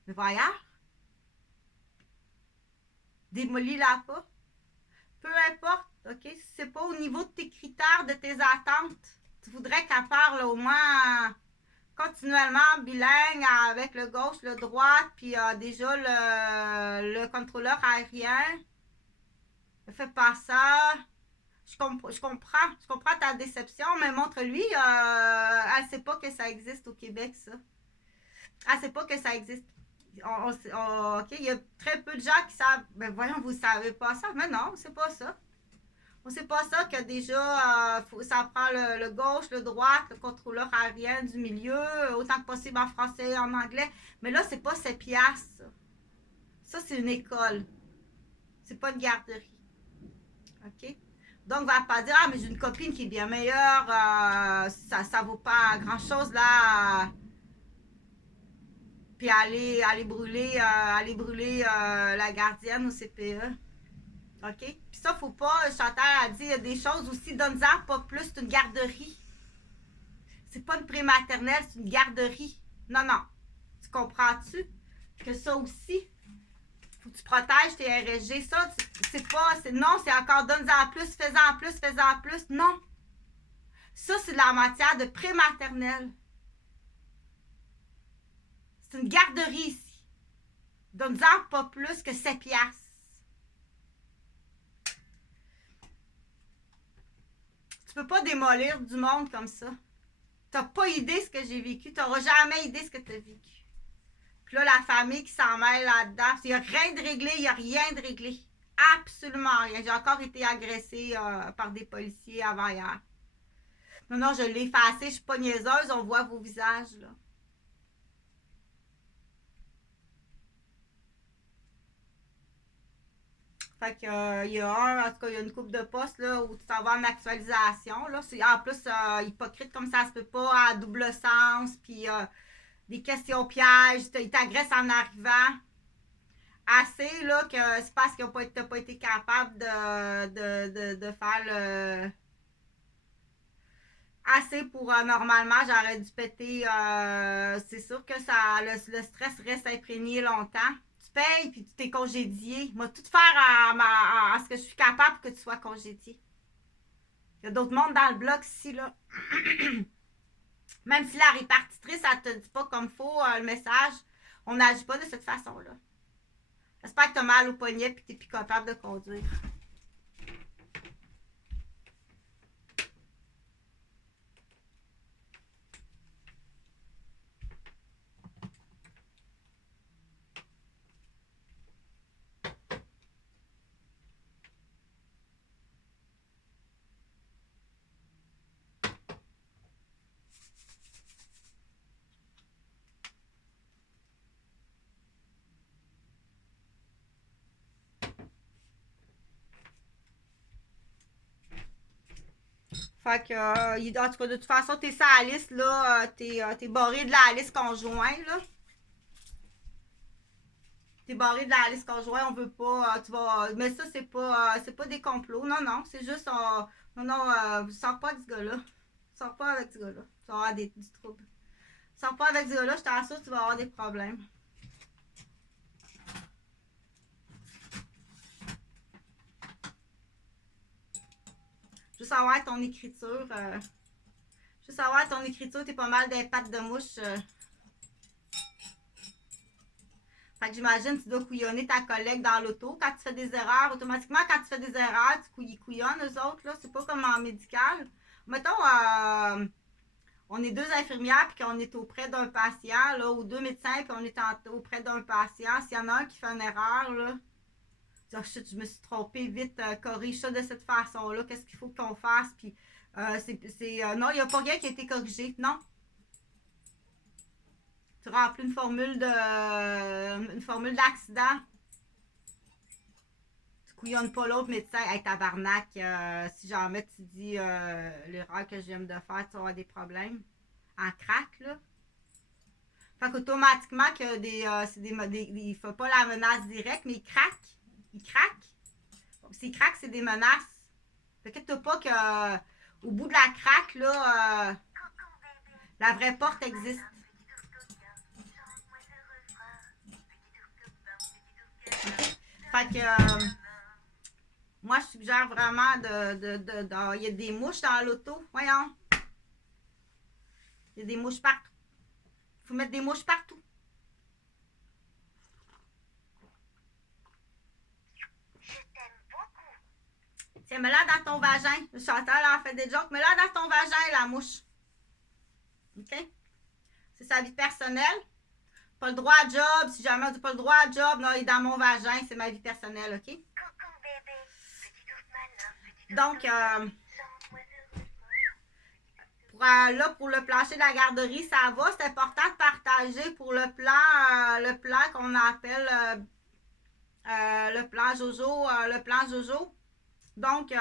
Mais va ailleurs. Démolis-la pas. Peu importe, OK? Si c'est pas au niveau de tes critères, de tes attentes, tu voudrais qu'elle parle au moins continuellement bilingue avec le gauche, le droit, puis déjà le contrôleur aérien. Ne fais pas ça. Je comprends ta déception, mais montre-lui, elle ne sait pas que ça existe au Québec, ça. Elle ne sait pas que ça existe. OK, il y a très peu de gens qui savent. Ben voyons, vous ne savez pas ça. Mais non, c'est pas ça. On sait pas ça que déjà, ça prend le gauche, le droit, le contrôleur aérien du milieu, autant que possible en français et en anglais. Mais là, c'est pas 7 piastres. Ça, c'est une école. C'est pas une garderie. OK? Donc, va pas dire, ah, mais j'ai une copine qui est bien meilleure, ça vaut pas grand-chose, là. Puis aller brûler la gardienne au CPE. OK? Puis ça, faut pas, Chantal a dit, il y a des choses aussi, donne-en pas plus, c'est une garderie. C'est pas une prématernelle, c'est une garderie. Non, non. Tu comprends-tu? Que ça aussi, faut que tu protèges tes RSG. Ça, c'est pas, non, c'est encore donne-en plus, fais-en plus, fais-en plus. Non. Ça, c'est de la matière de prématernelle. C'est une garderie ici. Donne-en pas plus que 7 piastres. Tu peux pas démolir du monde comme ça. T'as pas idée ce que j'ai vécu. T'auras jamais idée ce que t'as vécu. Puis là, la famille qui s'en mêle là-dedans, il n'y a rien de réglé, il n'y a rien de réglé. Absolument rien. J'ai encore été agressée par des policiers avant hier. Non, non, je l'ai effacé, je suis pas niaiseuse, on voit vos visages, là. Fait que, il y a en tout cas, il y a une coupe de postes, là, où tu t'en vas en actualisation, là. C'est, en plus, hypocrite comme ça se peut pas, à double sens, puis des questions pièges, ils t'agressent en arrivant. Assez, là, que c'est parce que t'as pas été capable de faire le... Assez pour, normalement, j'aurais dû péter, c'est sûr que ça, le stress reste imprégné longtemps. Tu payes, puis tu t'es congédié. Moi, tout faire à ce que je suis capable pour que tu sois congédié. Il y a d'autres mondes dans le bloc ici, là. Même si la répartitrice, elle te dit pas comme faut le message, on n'agit pas de cette façon-là. J'espère que tu as mal au poignet et que tu n'es plus capable de conduire. Fait que, en tout cas, de toute façon, t'es sur la liste, là. T'es barré de la liste conjoint, là. T'es barré de la liste conjoint, on veut pas. Tu vas. Mais ça, c'est pas des complots. Non, non. C'est juste. Non, non, sors pas avec ce gars-là. Sors pas avec ce gars-là. Tu vas avoir du trouble. Sors pas avec ce gars-là, je t'assure, tu vas avoir des problèmes. Je veux savoir ton écriture. Je veux savoir ton écriture, t'es pas mal des pattes de mouche. Fait que j'imagine que tu dois couillonner ta collègue dans l'auto quand tu fais des erreurs. Automatiquement, quand tu fais des erreurs, tu couillonnes eux autres, là. C'est pas comme en médical. Mettons, on est deux infirmières puis qu'on est auprès d'un patient, là, ou deux médecins puis on est auprès d'un patient. S'il y en a un qui fait une erreur, là, oh shit, je me suis trompée, vite, corrige ça de cette façon-là. Qu'est-ce qu'il faut qu'on fasse? Puis, non, il n'y a pas rien qui a été corrigé. Non. Tu remplis une formule d'accident. Tu couillonnes pas l'autre médecin. Hey, tabarnak, si jamais tu dis l'erreur que je viens de faire, tu vas avoir des problèmes. En crack, là. Fait qu'automatiquement, il ne fait pas la menace directe, mais il craque. Il craque. Donc, s'il craque, c'est des menaces. T'inquiète pas que au bout de la craque, là, la vraie porte existe. Fait que moi, je suggère vraiment il y a des mouches dans l'auto. Voyons. Il y a des mouches partout. Il faut mettre des mouches partout. Tiens, mets-la dans ton vagin. Le chanteur en fait des jokes. Mets-la dans ton vagin, la mouche. OK? C'est sa vie personnelle. Pas le droit à job. Si jamais on dit pas le droit à job, non, il est dans mon vagin. C'est ma vie personnelle, OK? Coucou bébé. Petit ours malin. Donc, pour le plancher de la garderie, ça va. C'est important de partager pour le plan qu'on appelle le plan Jojo. Donc,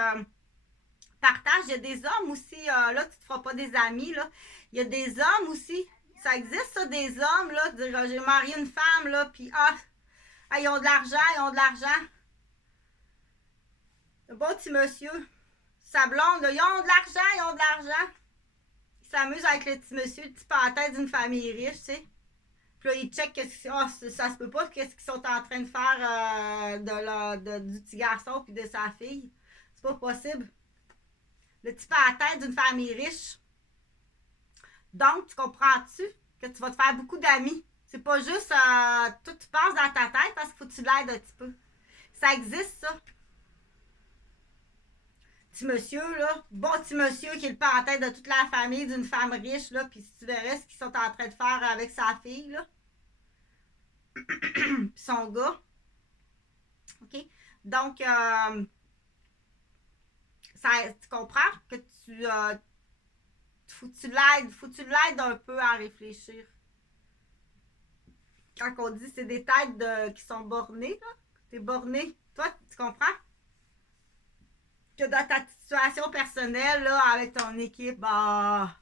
Partage, il y a des hommes aussi, là, tu te feras pas des amis, là. Il y a des hommes aussi. Ça existe, ça, des hommes, là, dire j'ai marié une femme, là, puis ah, ils ont de l'argent, ils ont de l'argent. Le bon petit monsieur, sa blonde, là, ils ont de l'argent, ils ont de l'argent. Ils s'amusent avec le petit monsieur, le petit pantin d'une famille riche, tu sais. Puis là, ils checkent ça se peut pas, qu'est-ce qu'ils sont en train de faire du petit garçon puis de sa fille. C'est pas possible. Le petit pantin d'une famille riche. Donc, tu comprends-tu que tu vas te faire beaucoup d'amis? C'est pas juste tout tu penses dans ta tête parce qu'il faut que tu l'aides un petit peu. Ça existe, ça. Petit monsieur, là. Bon petit monsieur qui est le pantin de toute la famille d'une femme riche, là. Puis si tu verrais ce qu'ils sont en train de faire avec sa fille, là. Puis son gars. OK? Donc, tu comprends que faut que tu l'aides un peu à réfléchir. Quand on dit c'est des têtes qui sont bornées, là, t'es borné. Toi, tu comprends? Que dans ta situation personnelle, là, avec ton équipe, bah.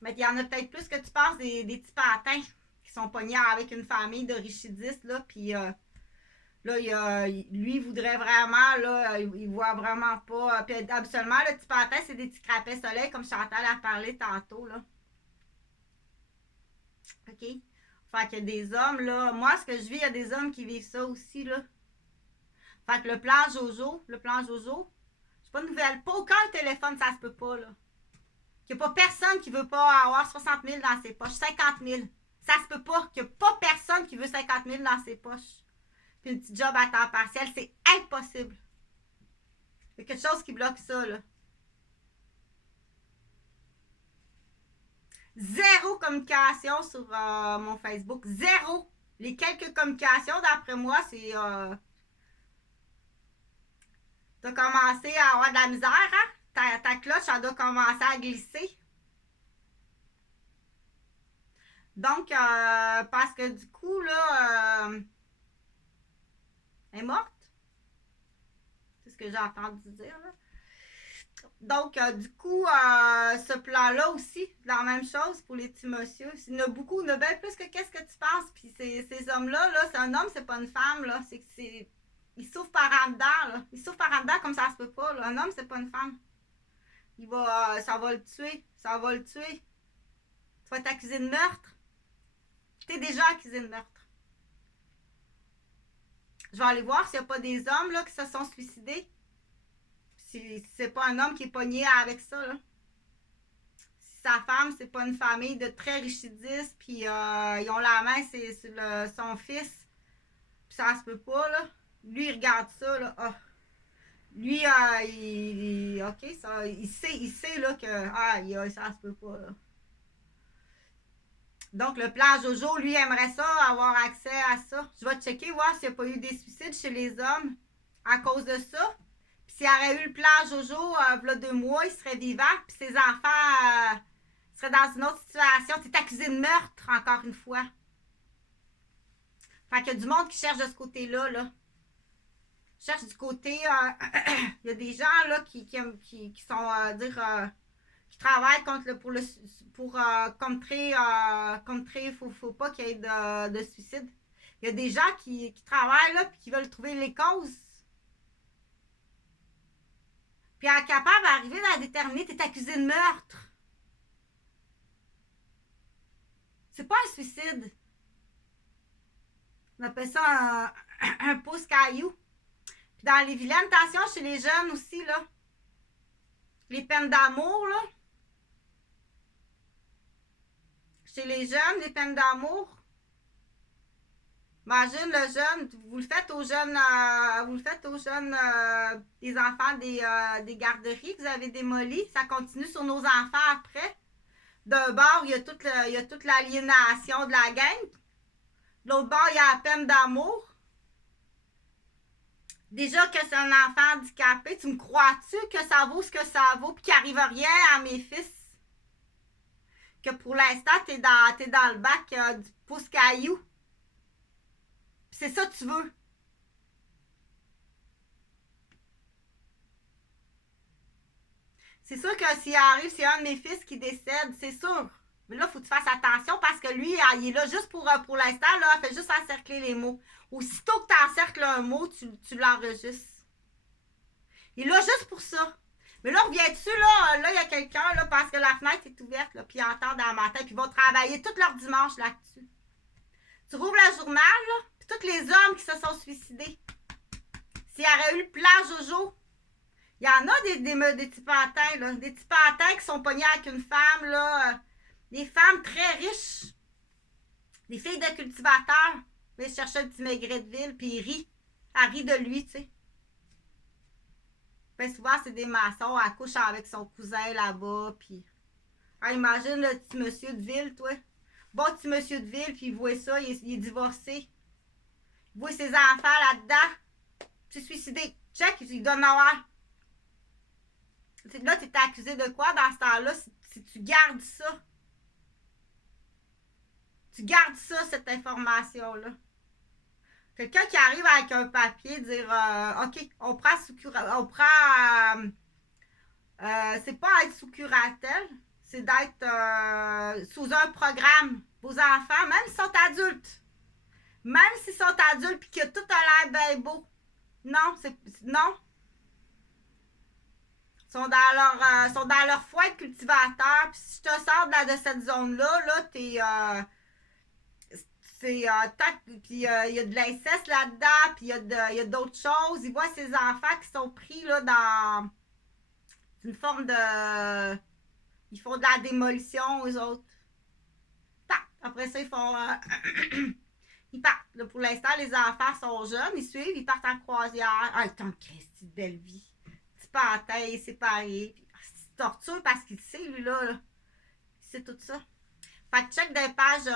Mais il y en a peut-être plus que tu penses des petits patins qui sont pognés avec une famille de richidistes, là, puis là, lui, il voudrait vraiment, là, il voit vraiment pas. Puis absolument, le petit patin, c'est des petits crapets soleil, comme Chantal a parlé tantôt, là. OK? Fait qu'il y a des hommes, là. Moi, ce que je vis, il y a des hommes qui vivent ça aussi, là. Fait que le plan Jojo, c'est pas une nouvelle. Pas aucun téléphone, ça se peut pas, là. Qu'il n'y a pas personne qui veut pas avoir 60 000 dans ses poches, 50 000. Ça se peut pas qu'il n'y a pas personne qui veut 50 000 dans ses poches. Puis une petite job à temps partiel, c'est impossible. Il y a quelque chose qui bloque ça, là. Zéro communication sur mon Facebook. Zéro. Les quelques communications, d'après moi, c'est... t'as commencé à avoir de la misère, hein? Ta cloche, elle doit commencer à glisser. Donc, parce que du coup, là... elle est morte. C'est ce que j'ai entendu dire, là. Donc, du coup, ce plan-là aussi, la même chose pour les petits messieurs. Il y en a beaucoup, il y en a bien plus que qu'est-ce que tu penses. Puis ces hommes-là, là, c'est un homme, c'est pas une femme, là. C'est que c'est... Il souffre par en dedans, là. Il souffre par en dedans comme ça se peut pas, là. Un homme, c'est pas une femme. Ça va le tuer. Ça va le tuer. Tu vas être accusé de meurtre. T'es déjà accusé de meurtre. Je vais aller voir s'il n'y a pas des hommes, là, qui se sont suicidés. Si c'est pas un homme qui est pogné avec ça, là. Si sa femme, c'est pas une famille de très richidistes, puis ils ont la main, c'est son fils, puis ça se peut pas, là. Lui, il regarde ça, là. Oh. Lui, OK, ça, il sait, là, que ça se peut pas, là. Donc, le plan Jojo, lui, aimerait ça, avoir accès à ça. Je vais checker, voir s'il n'y a pas eu des suicides chez les hommes à cause de ça. Puis s'il y aurait eu le plan Jojo, il y a 2 mois, il serait vivant. Puis ses enfants seraient dans une autre situation. Tu es accusé de meurtre, encore une fois. Fait qu'il y a du monde qui cherche de ce côté-là, là. Cherche du côté... il y a des gens, là, qui sont, qui travaillent pour contrer, faut pas qu'il y ait de suicide. Il y a des gens qui travaillent là puis qui veulent trouver les causes. Puis incapable d'arriver à déterminer, t'es accusé de meurtre. C'est pas un suicide. On appelle ça un pouce caillou. Puis dans les vilaines tensions chez les jeunes aussi, là. Les peines d'amour, là. Chez les jeunes, les peines d'amour. Imagine le jeune, vous le faites aux jeunes, des enfants des garderies que vous avez démolis. Ça continue sur nos enfants après. D'un bord, il y a toute l'aliénation de la gang. De l'autre bord, il y a la peine d'amour. Déjà que c'est un enfant handicapé, tu me crois-tu que ça vaut ce que ça vaut puis qu'il n'arrive rien à mes fils? Que pour l'instant, t'es dans le bac du pouce caillou. C'est ça que tu veux. C'est sûr que s'il arrive, c'est un de mes fils qui décède, c'est sûr. Mais là, il faut que tu fasses attention parce que lui, il est là juste pour l'instant, là, il fait juste encercler les mots. Aussitôt que tu encercles un mot, tu l'enregistres. Il est là juste pour ça. Mais là, reviens-tu, là, il y a quelqu'un, là, parce que la fenêtre est ouverte, là, puis ils entendent dans ma tête, puis ils vont travailler tout leur dimanche là-dessus. Tu rouvres le journal, là, puis tous les hommes qui se sont suicidés. S'il y aurait eu le plan Jojo, il y en a des petits pantins, là, des petits pantins qui sont pognés avec une femme, là, des femmes très riches, des filles de cultivateurs. Ils cherchaient un petit maigret de ville, puis ils rient. Elle rit de lui, tu sais. Ben souvent, c'est des maçons, elle couche avec son cousin là-bas, puis... Ah, imagine le petit monsieur de ville, toi. Bon petit monsieur de ville, puis il voit ça, il est divorcé. Il voit ses enfants là-dedans. Tu es suicidé. Check, il donne avoir. Là, tu es accusé de quoi dans ce temps-là si tu gardes ça? Tu gardes ça, cette information-là. Quelqu'un qui arrive avec un papier, dire OK, on prend c'est pas être sous curatelle, c'est d'être sous un programme. Vos enfants, même s'ils sont adultes, puis que tout a l'air bien beau, non, non. Ils sont dans leur foie de cultivateur, puis si je te sors de cette zone-là, là, t'es... puis il y a de l'inceste là-dedans, puis il y a d'autres choses. Ils voient ces enfants qui sont pris là dans une forme de... Ils font de la démolition aux autres. Après ça, ils font... ils partent. Là, pour l'instant, les enfants sont jeunes, ils suivent, ils partent en croisière. Ah, tant Christy de belle vie. Petit pantin, séparé. C'est torture parce qu'il sait, lui, là. Il sait tout ça. Fait que check des pages,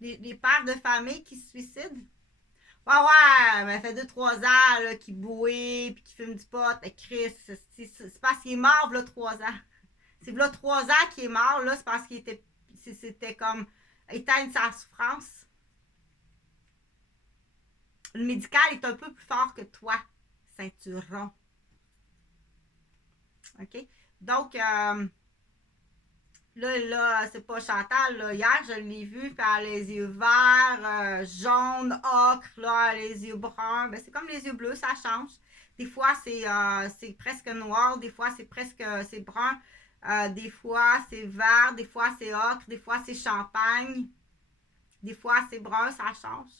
des pères de famille qui se suicident. Ouais, mais ça fait 2-3 ans là, qu'il bouille puis qu'il fume du pot. Chris, c'est parce qu'il est mort, là, 3 ans. C'est là 3 ans qu'il est mort, là, c'est parce qu'il était. C'était comme éteindre sa souffrance. Le médical est un peu plus fort que toi, ceinturon. OK? Donc, là, c'est pas Chantal, là. Hier, je l'ai vue faire les yeux verts, jaunes, ocre, là, les yeux bruns. Ben, c'est comme les yeux bleus, ça change. Des fois, c'est presque noir, des fois, c'est brun. Des fois, c'est vert, des fois, c'est ocre, des fois, c'est champagne. Des fois, c'est brun, ça change.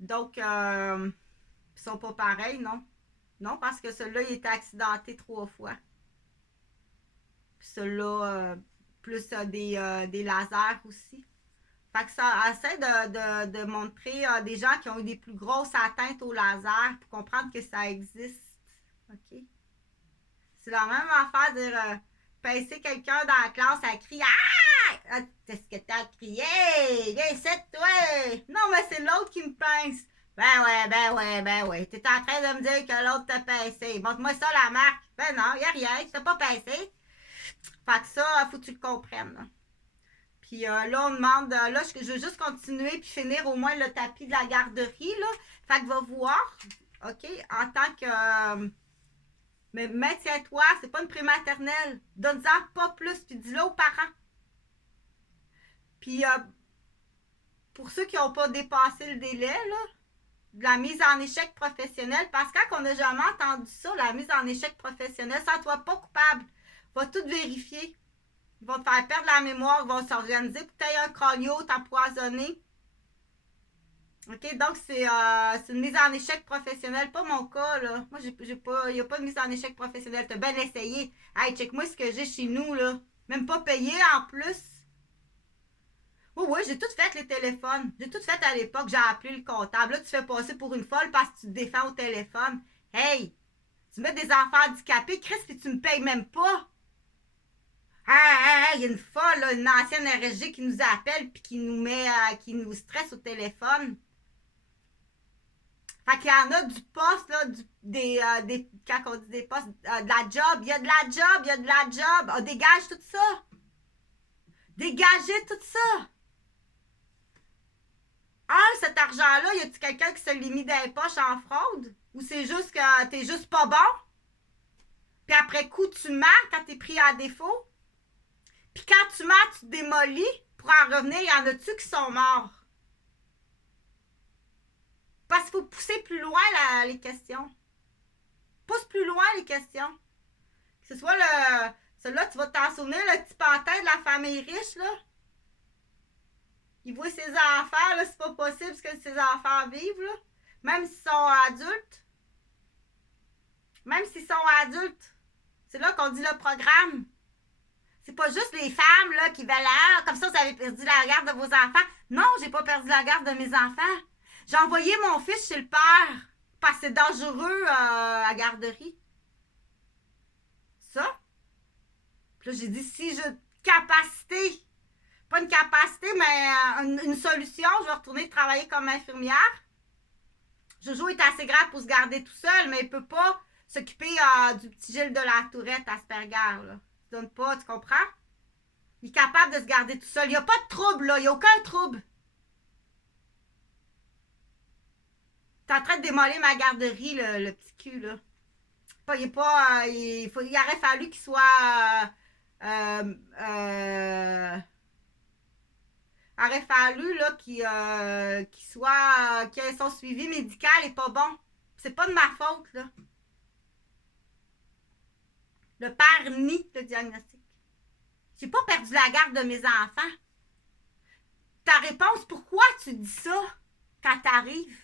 Donc, ils sont pas pareils, non? Non, parce que celui-là, il était accidenté 3 fois. Puis celui-là, plus des lasers aussi. Fait que ça essaie de montrer des gens qui ont eu des plus grosses atteintes au laser pour comprendre que ça existe. OK? C'est la même affaire de dire pincer quelqu'un dans la classe, elle crie Ah! Qu'est-ce que t'as crié? Viens ici, toi! Non, mais c'est l'autre qui me pince. Ben ouais. T'es en train de me dire que l'autre t'a pincé. Montre-moi ça la marque. Ben non, y'a rien, tu t'as pas pincé. Fait que ça, faut que tu le comprennes. Là. Puis là, on demande, là, je veux juste continuer puis finir au moins le tapis de la garderie, là. Fait que va voir, OK, en tant que... mais maintiens-toi, c'est pas une prématernelle. Donne-en pas plus, puis dis-le aux parents. Puis pour ceux qui n'ont pas dépassé le délai, là, de la mise en échec professionnel, parce que quand on n'a jamais entendu ça, la mise en échec professionnel, ça ne soit pas coupable. Va tout vérifier. Ils vont te faire perdre la mémoire, ils vont s'organiser pour que tu aies un cranio, t'empoisonner. OK, donc c'est une mise en échec professionnel, pas mon cas, là. Moi, il n'y a pas de mise en échec professionnel. T'as bien essayé. Hey, check-moi ce que j'ai chez nous, là. Même pas payé en plus. Oui, j'ai tout fait les téléphones. J'ai tout fait à l'époque. J'ai appelé le comptable. Là, tu fais passer pour une folle parce que tu te défends au téléphone. Hey, tu mets des enfants handicapés, Chris, puis tu me payes même pas. Il y a une folle, là, une ancienne RSG qui nous appelle puis qui nous stresse au téléphone. Fait qu'il y en a du poste, là, quand on dit des postes, de la job. Il y a de la job. Oh, dégage tout ça. Dégagez tout ça. Cet argent-là, y a-tu quelqu'un qui se l'est mis dans les poches en fraude? Ou c'est juste que t'es juste pas bon? Puis après coup, tu mens quand t'es pris à défaut. Puis quand tu mens, tu te démolis. Pour en revenir, il y en a-tu qui sont morts? Parce qu'il faut pousser plus loin les questions. Pousse plus loin les questions. Que ce soit celui-là, tu vas t'en souvenir, le petit pantin de la famille riche, là. Il voit ses enfants, là, c'est pas possible ce que ses enfants vivent, là. Même s'ils sont adultes. Même s'ils sont adultes. C'est là qu'on dit le programme. C'est pas juste les femmes, là, qui veulent, ah, comme ça, vous avez perdu la garde de vos enfants. Non, j'ai pas perdu la garde de mes enfants. J'ai envoyé mon fils chez le père. Parce que c'est dangereux à garderie. Ça. Puis là, j'ai dit, si j'ai une capacité, pas une capacité, mais une solution, je vais retourner travailler comme infirmière. Jojo est assez grave pour se garder tout seul, mais il peut pas s'occuper du petit Gilles de la Tourette Asperger, là. Il donne pas, tu comprends? Il est capable de se garder tout seul. Il n'y a pas de trouble, là. Il n'y a aucun trouble. T'es en train de démolir ma garderie, le petit cul, là. Il est pas. Il aurait fallu qu'il soit. Aurait fallu là qu'il soit. Que son suivi médical est pas bon. C'est pas de ma faute, là. Le père nie le diagnostic. J'ai pas perdu la garde de mes enfants. Ta réponse, pourquoi tu dis ça quand t'arrives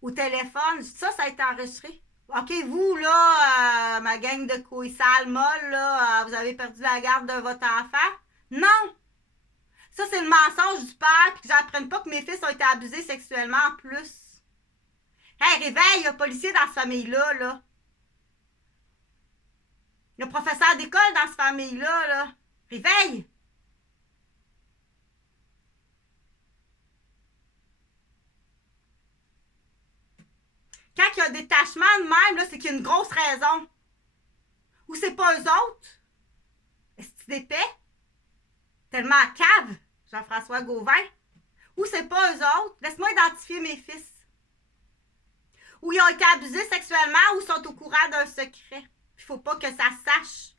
au téléphone? Ça a été enregistré. OK, vous, là, ma gang de couilles sales molles, là, vous avez perdu la garde de votre enfant? Non! Ça, c'est le mensonge du père, puis que j'apprenne pas que mes fils ont été abusés sexuellement en plus. Hey, réveille, il y a un policier dans cette famille-là, là. Il y a un professeur d'école dans cette famille-là, là. Réveille! Quand il y a un détachement de même, là, c'est qu'il y a une grosse raison. Ou c'est pas eux autres. Est-ce que tu d'épais? Tellement à cave, Jean-François Gauvin. Ou c'est pas eux autres. Laisse-moi identifier mes fils. Ou ils ont été abusés sexuellement ou sont au courant d'un secret. Il faut pas que ça sache.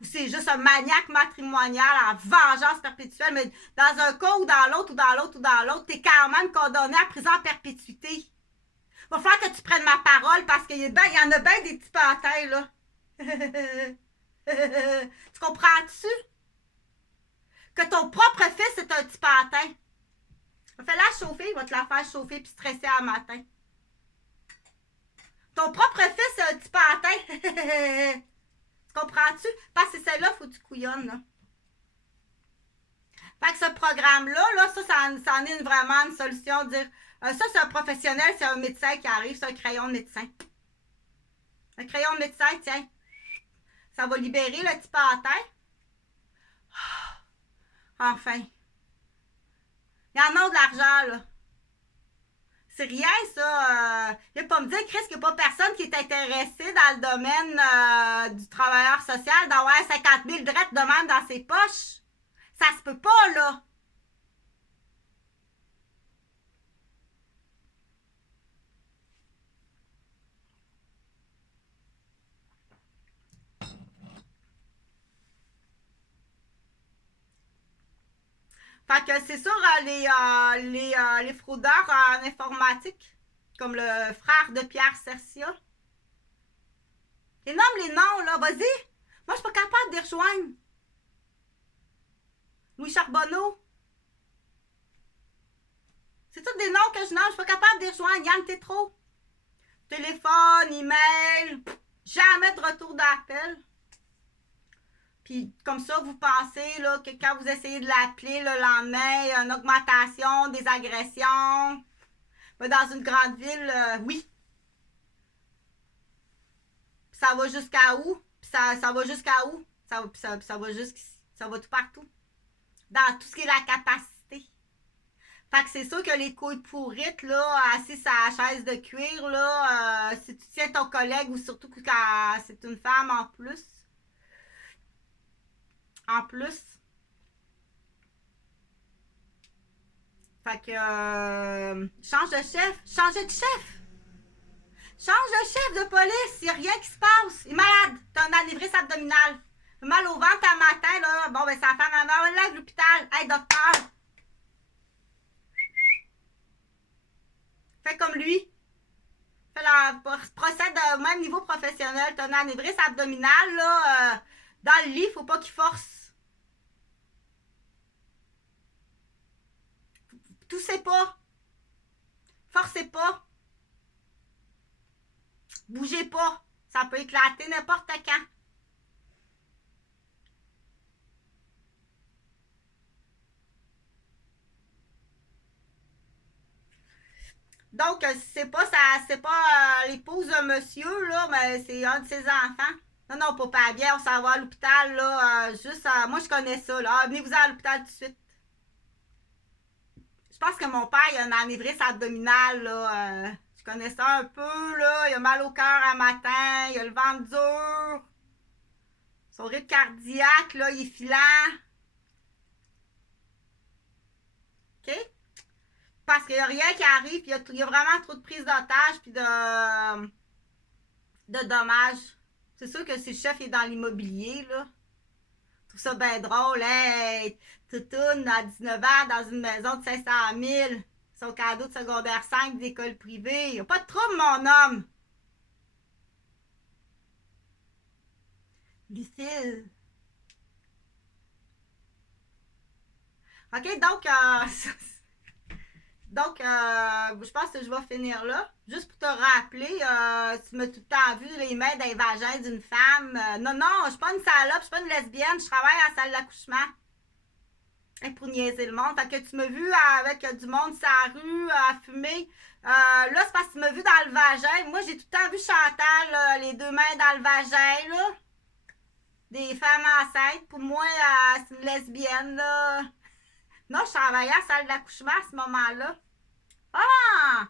Ou c'est juste un maniaque matrimonial en vengeance perpétuelle. Mais dans un cas ou dans l'autre, ou dans l'autre, ou dans l'autre, t'es quand même condamné à prison à perpétuité. Il va falloir que tu prennes ma parole parce qu'il y en a bien des petits pantins, là. Tu comprends-tu? Que ton propre fils est un petit pantin. Fais-la chauffer, il va te la faire chauffer puis stresser à matin. Ton propre fils est un petit pantin. Tu comprends-tu? Parce que c'est celle-là, faut que tu couillonnes, là. Fait que ce programme-là, là, ça en est vraiment une solution. Dire, ça, c'est un professionnel, c'est un médecin qui arrive, c'est un crayon de médecin. Un crayon de médecin, tiens. Ça va libérer le petit pantin. Enfin. Il y en a de l'argent, là. C'est rien, ça. Il ne pas me dire, Chris, qu'il n'y a pas personne qui est intéressé dans le domaine du travailleur social d'avoir 50 000 drettes de même dans ses poches. Ça se peut pas, là. Fait que c'est sûr, les fraudeurs en informatique, comme le frère de Pierre Cercia. Et nomme les noms, là, vas-y. Moi, je suis pas capable de les rejoindre. Louis Charbonneau. C'est tous des noms que je nomme, je suis pas capable de les rejoindre. Yann Tétrault. Téléphone, email, jamais de retour d'appel. Puis comme ça, vous pensez là, que quand vous essayez de l'appeler le lendemain, il y a une augmentation des agressions. Mais dans une grande ville, oui. Puis ça va jusqu'à où? Puis ça va jusqu'à où? Ça va jusqu'ici. Ça va tout partout. Dans tout ce qui est la capacité. Fait que c'est sûr que les couilles pourrites, là, assis à la chaise de cuir, là, si tu tiens ton collègue ou surtout quand c'est une femme en plus. En plus. Fait que change de chef. Changer de chef. Change de chef de police, il n'y a rien qui se passe. Il est malade, t'as un anévrisme abdominal. Mal au ventre un matin, là. Bon, ben, ça fait maman, on lève l'hôpital. Hey, docteur. Fais comme lui. Procède au même niveau professionnel. T'as un anévrisme abdominal, là. Dans le lit, faut pas qu'il force. Toussez pas. Forcez pas. Bougez pas. Ça peut éclater n'importe quand. Donc, c'est pas l'épouse de monsieur, là, mais c'est un de ses enfants. Non, non, pas bien, on s'en va à l'hôpital, là, moi, je connais ça, là. Ah, venez-vous à l'hôpital tout de suite. Je pense que mon père, il a un anévrisme abdominal, là. Je connais ça un peu, là. Il a mal au cœur un matin, il a le ventre dur. Son rythme cardiaque, là, il est filant. OK? Parce qu'il n'y a rien qui arrive, puis il y a vraiment trop de prise d'otage, puis de dommages. C'est sûr que si le chef est dans l'immobilier, là, je trouve ça bien drôle, hey, toutoune à 19 ans dans une maison de 500 000, son cadeau de secondaire 5 d'école privée. Il n'y a pas de trouble, mon homme. Lucille. OK, donc, je pense que je vais finir là. Juste pour te rappeler, tu m'as tout le temps vu les mains dans les vagins d'une femme. Non, non, je suis pas une salope, je suis pas une lesbienne, je travaille à la salle d'accouchement. Et pour niaiser le monde. Fait que tu m'as vu avec du monde sur la rue, à fumer. Là, c'est parce que tu m'as vu dans le vagin. Moi, j'ai tout le temps vu Chantal, les deux mains dans le vagin, là. Des femmes enceintes. Pour moi, c'est une lesbienne, là. Non, je travaillais à la salle d'accouchement à ce moment-là. Ah!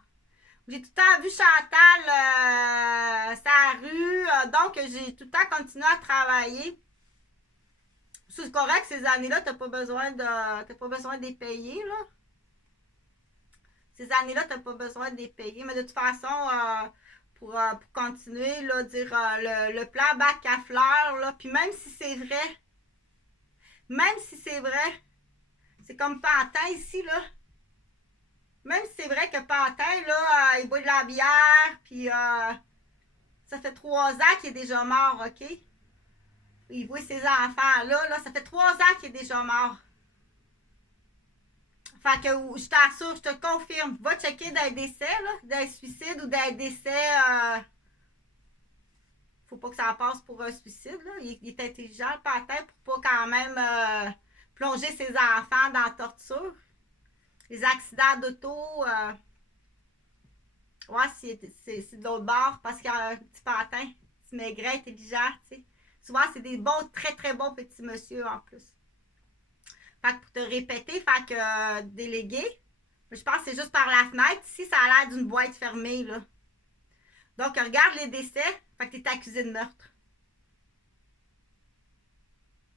J'ai tout le temps vu Chantal sa rue, donc j'ai tout le temps continué à travailler. C'est correct, ces années-là, t'as pas besoin de les payer, là. Ces années-là, t'as pas besoin de les payer. Mais de toute façon, pour continuer, là, dire le plan bac à fleurs, là, puis même si c'est vrai, c'est comme Pantin ici, là. Même si c'est vrai que Pantin, là, il boit de la bière, puis ça fait 3 ans qu'il est déjà mort, OK? Il voit ses enfants, là, ça fait 3 ans qu'il est déjà mort. Fait que je t'assure, je te confirme, va checker d'un décès, là, d'un suicide ou d'un décès. Faut pas que ça passe pour un suicide, là. Il est intelligent, le Pantin, pour pas quand même plonger ses enfants dans la torture. Les accidents d'auto, ouais, c'est de l'autre bord parce qu'il y a un petit Pantin, petit maigret, intelligent, tu sais. Souvent, c'est des bons, très très bons petits monsieur en plus. Fait que pour te répéter, fait que délégué, je pense que c'est juste par la fenêtre. Ici, ça a l'air d'une boîte fermée, là. Donc, regarde les décès, fait que t'es accusé de meurtre.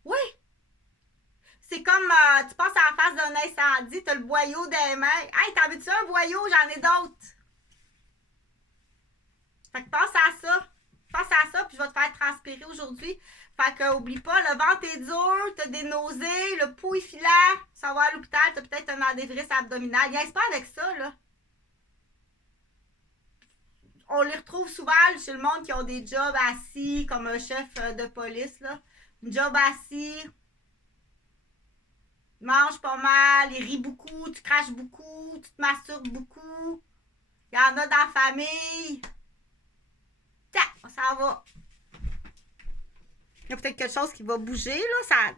Oui! C'est comme, tu passes à la face d'un incendie, t'as le boyau des mains. Hey, t'en veux-tu un boyau? J'en ai d'autres. Fait que pense à ça. Pense à ça, puis je vais te faire transpirer aujourd'hui. Fait que, oublie pas, le ventre est dur, t'as des nausées, le pouls est filant, ça va à l'hôpital, t'as peut-être un anévrisme abdominal. Viens pas avec ça, là. On les retrouve souvent chez le monde qui ont des jobs assis, comme un chef de police, là. Un job assis, il mange pas mal, il rit beaucoup, tu craches beaucoup, tu te masturbes beaucoup. Il y en a dans la famille. Tiens, ça va. Il y a peut-être quelque chose qui va bouger, là.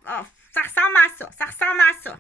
Ça ressemble à ça. Ça ressemble à ça.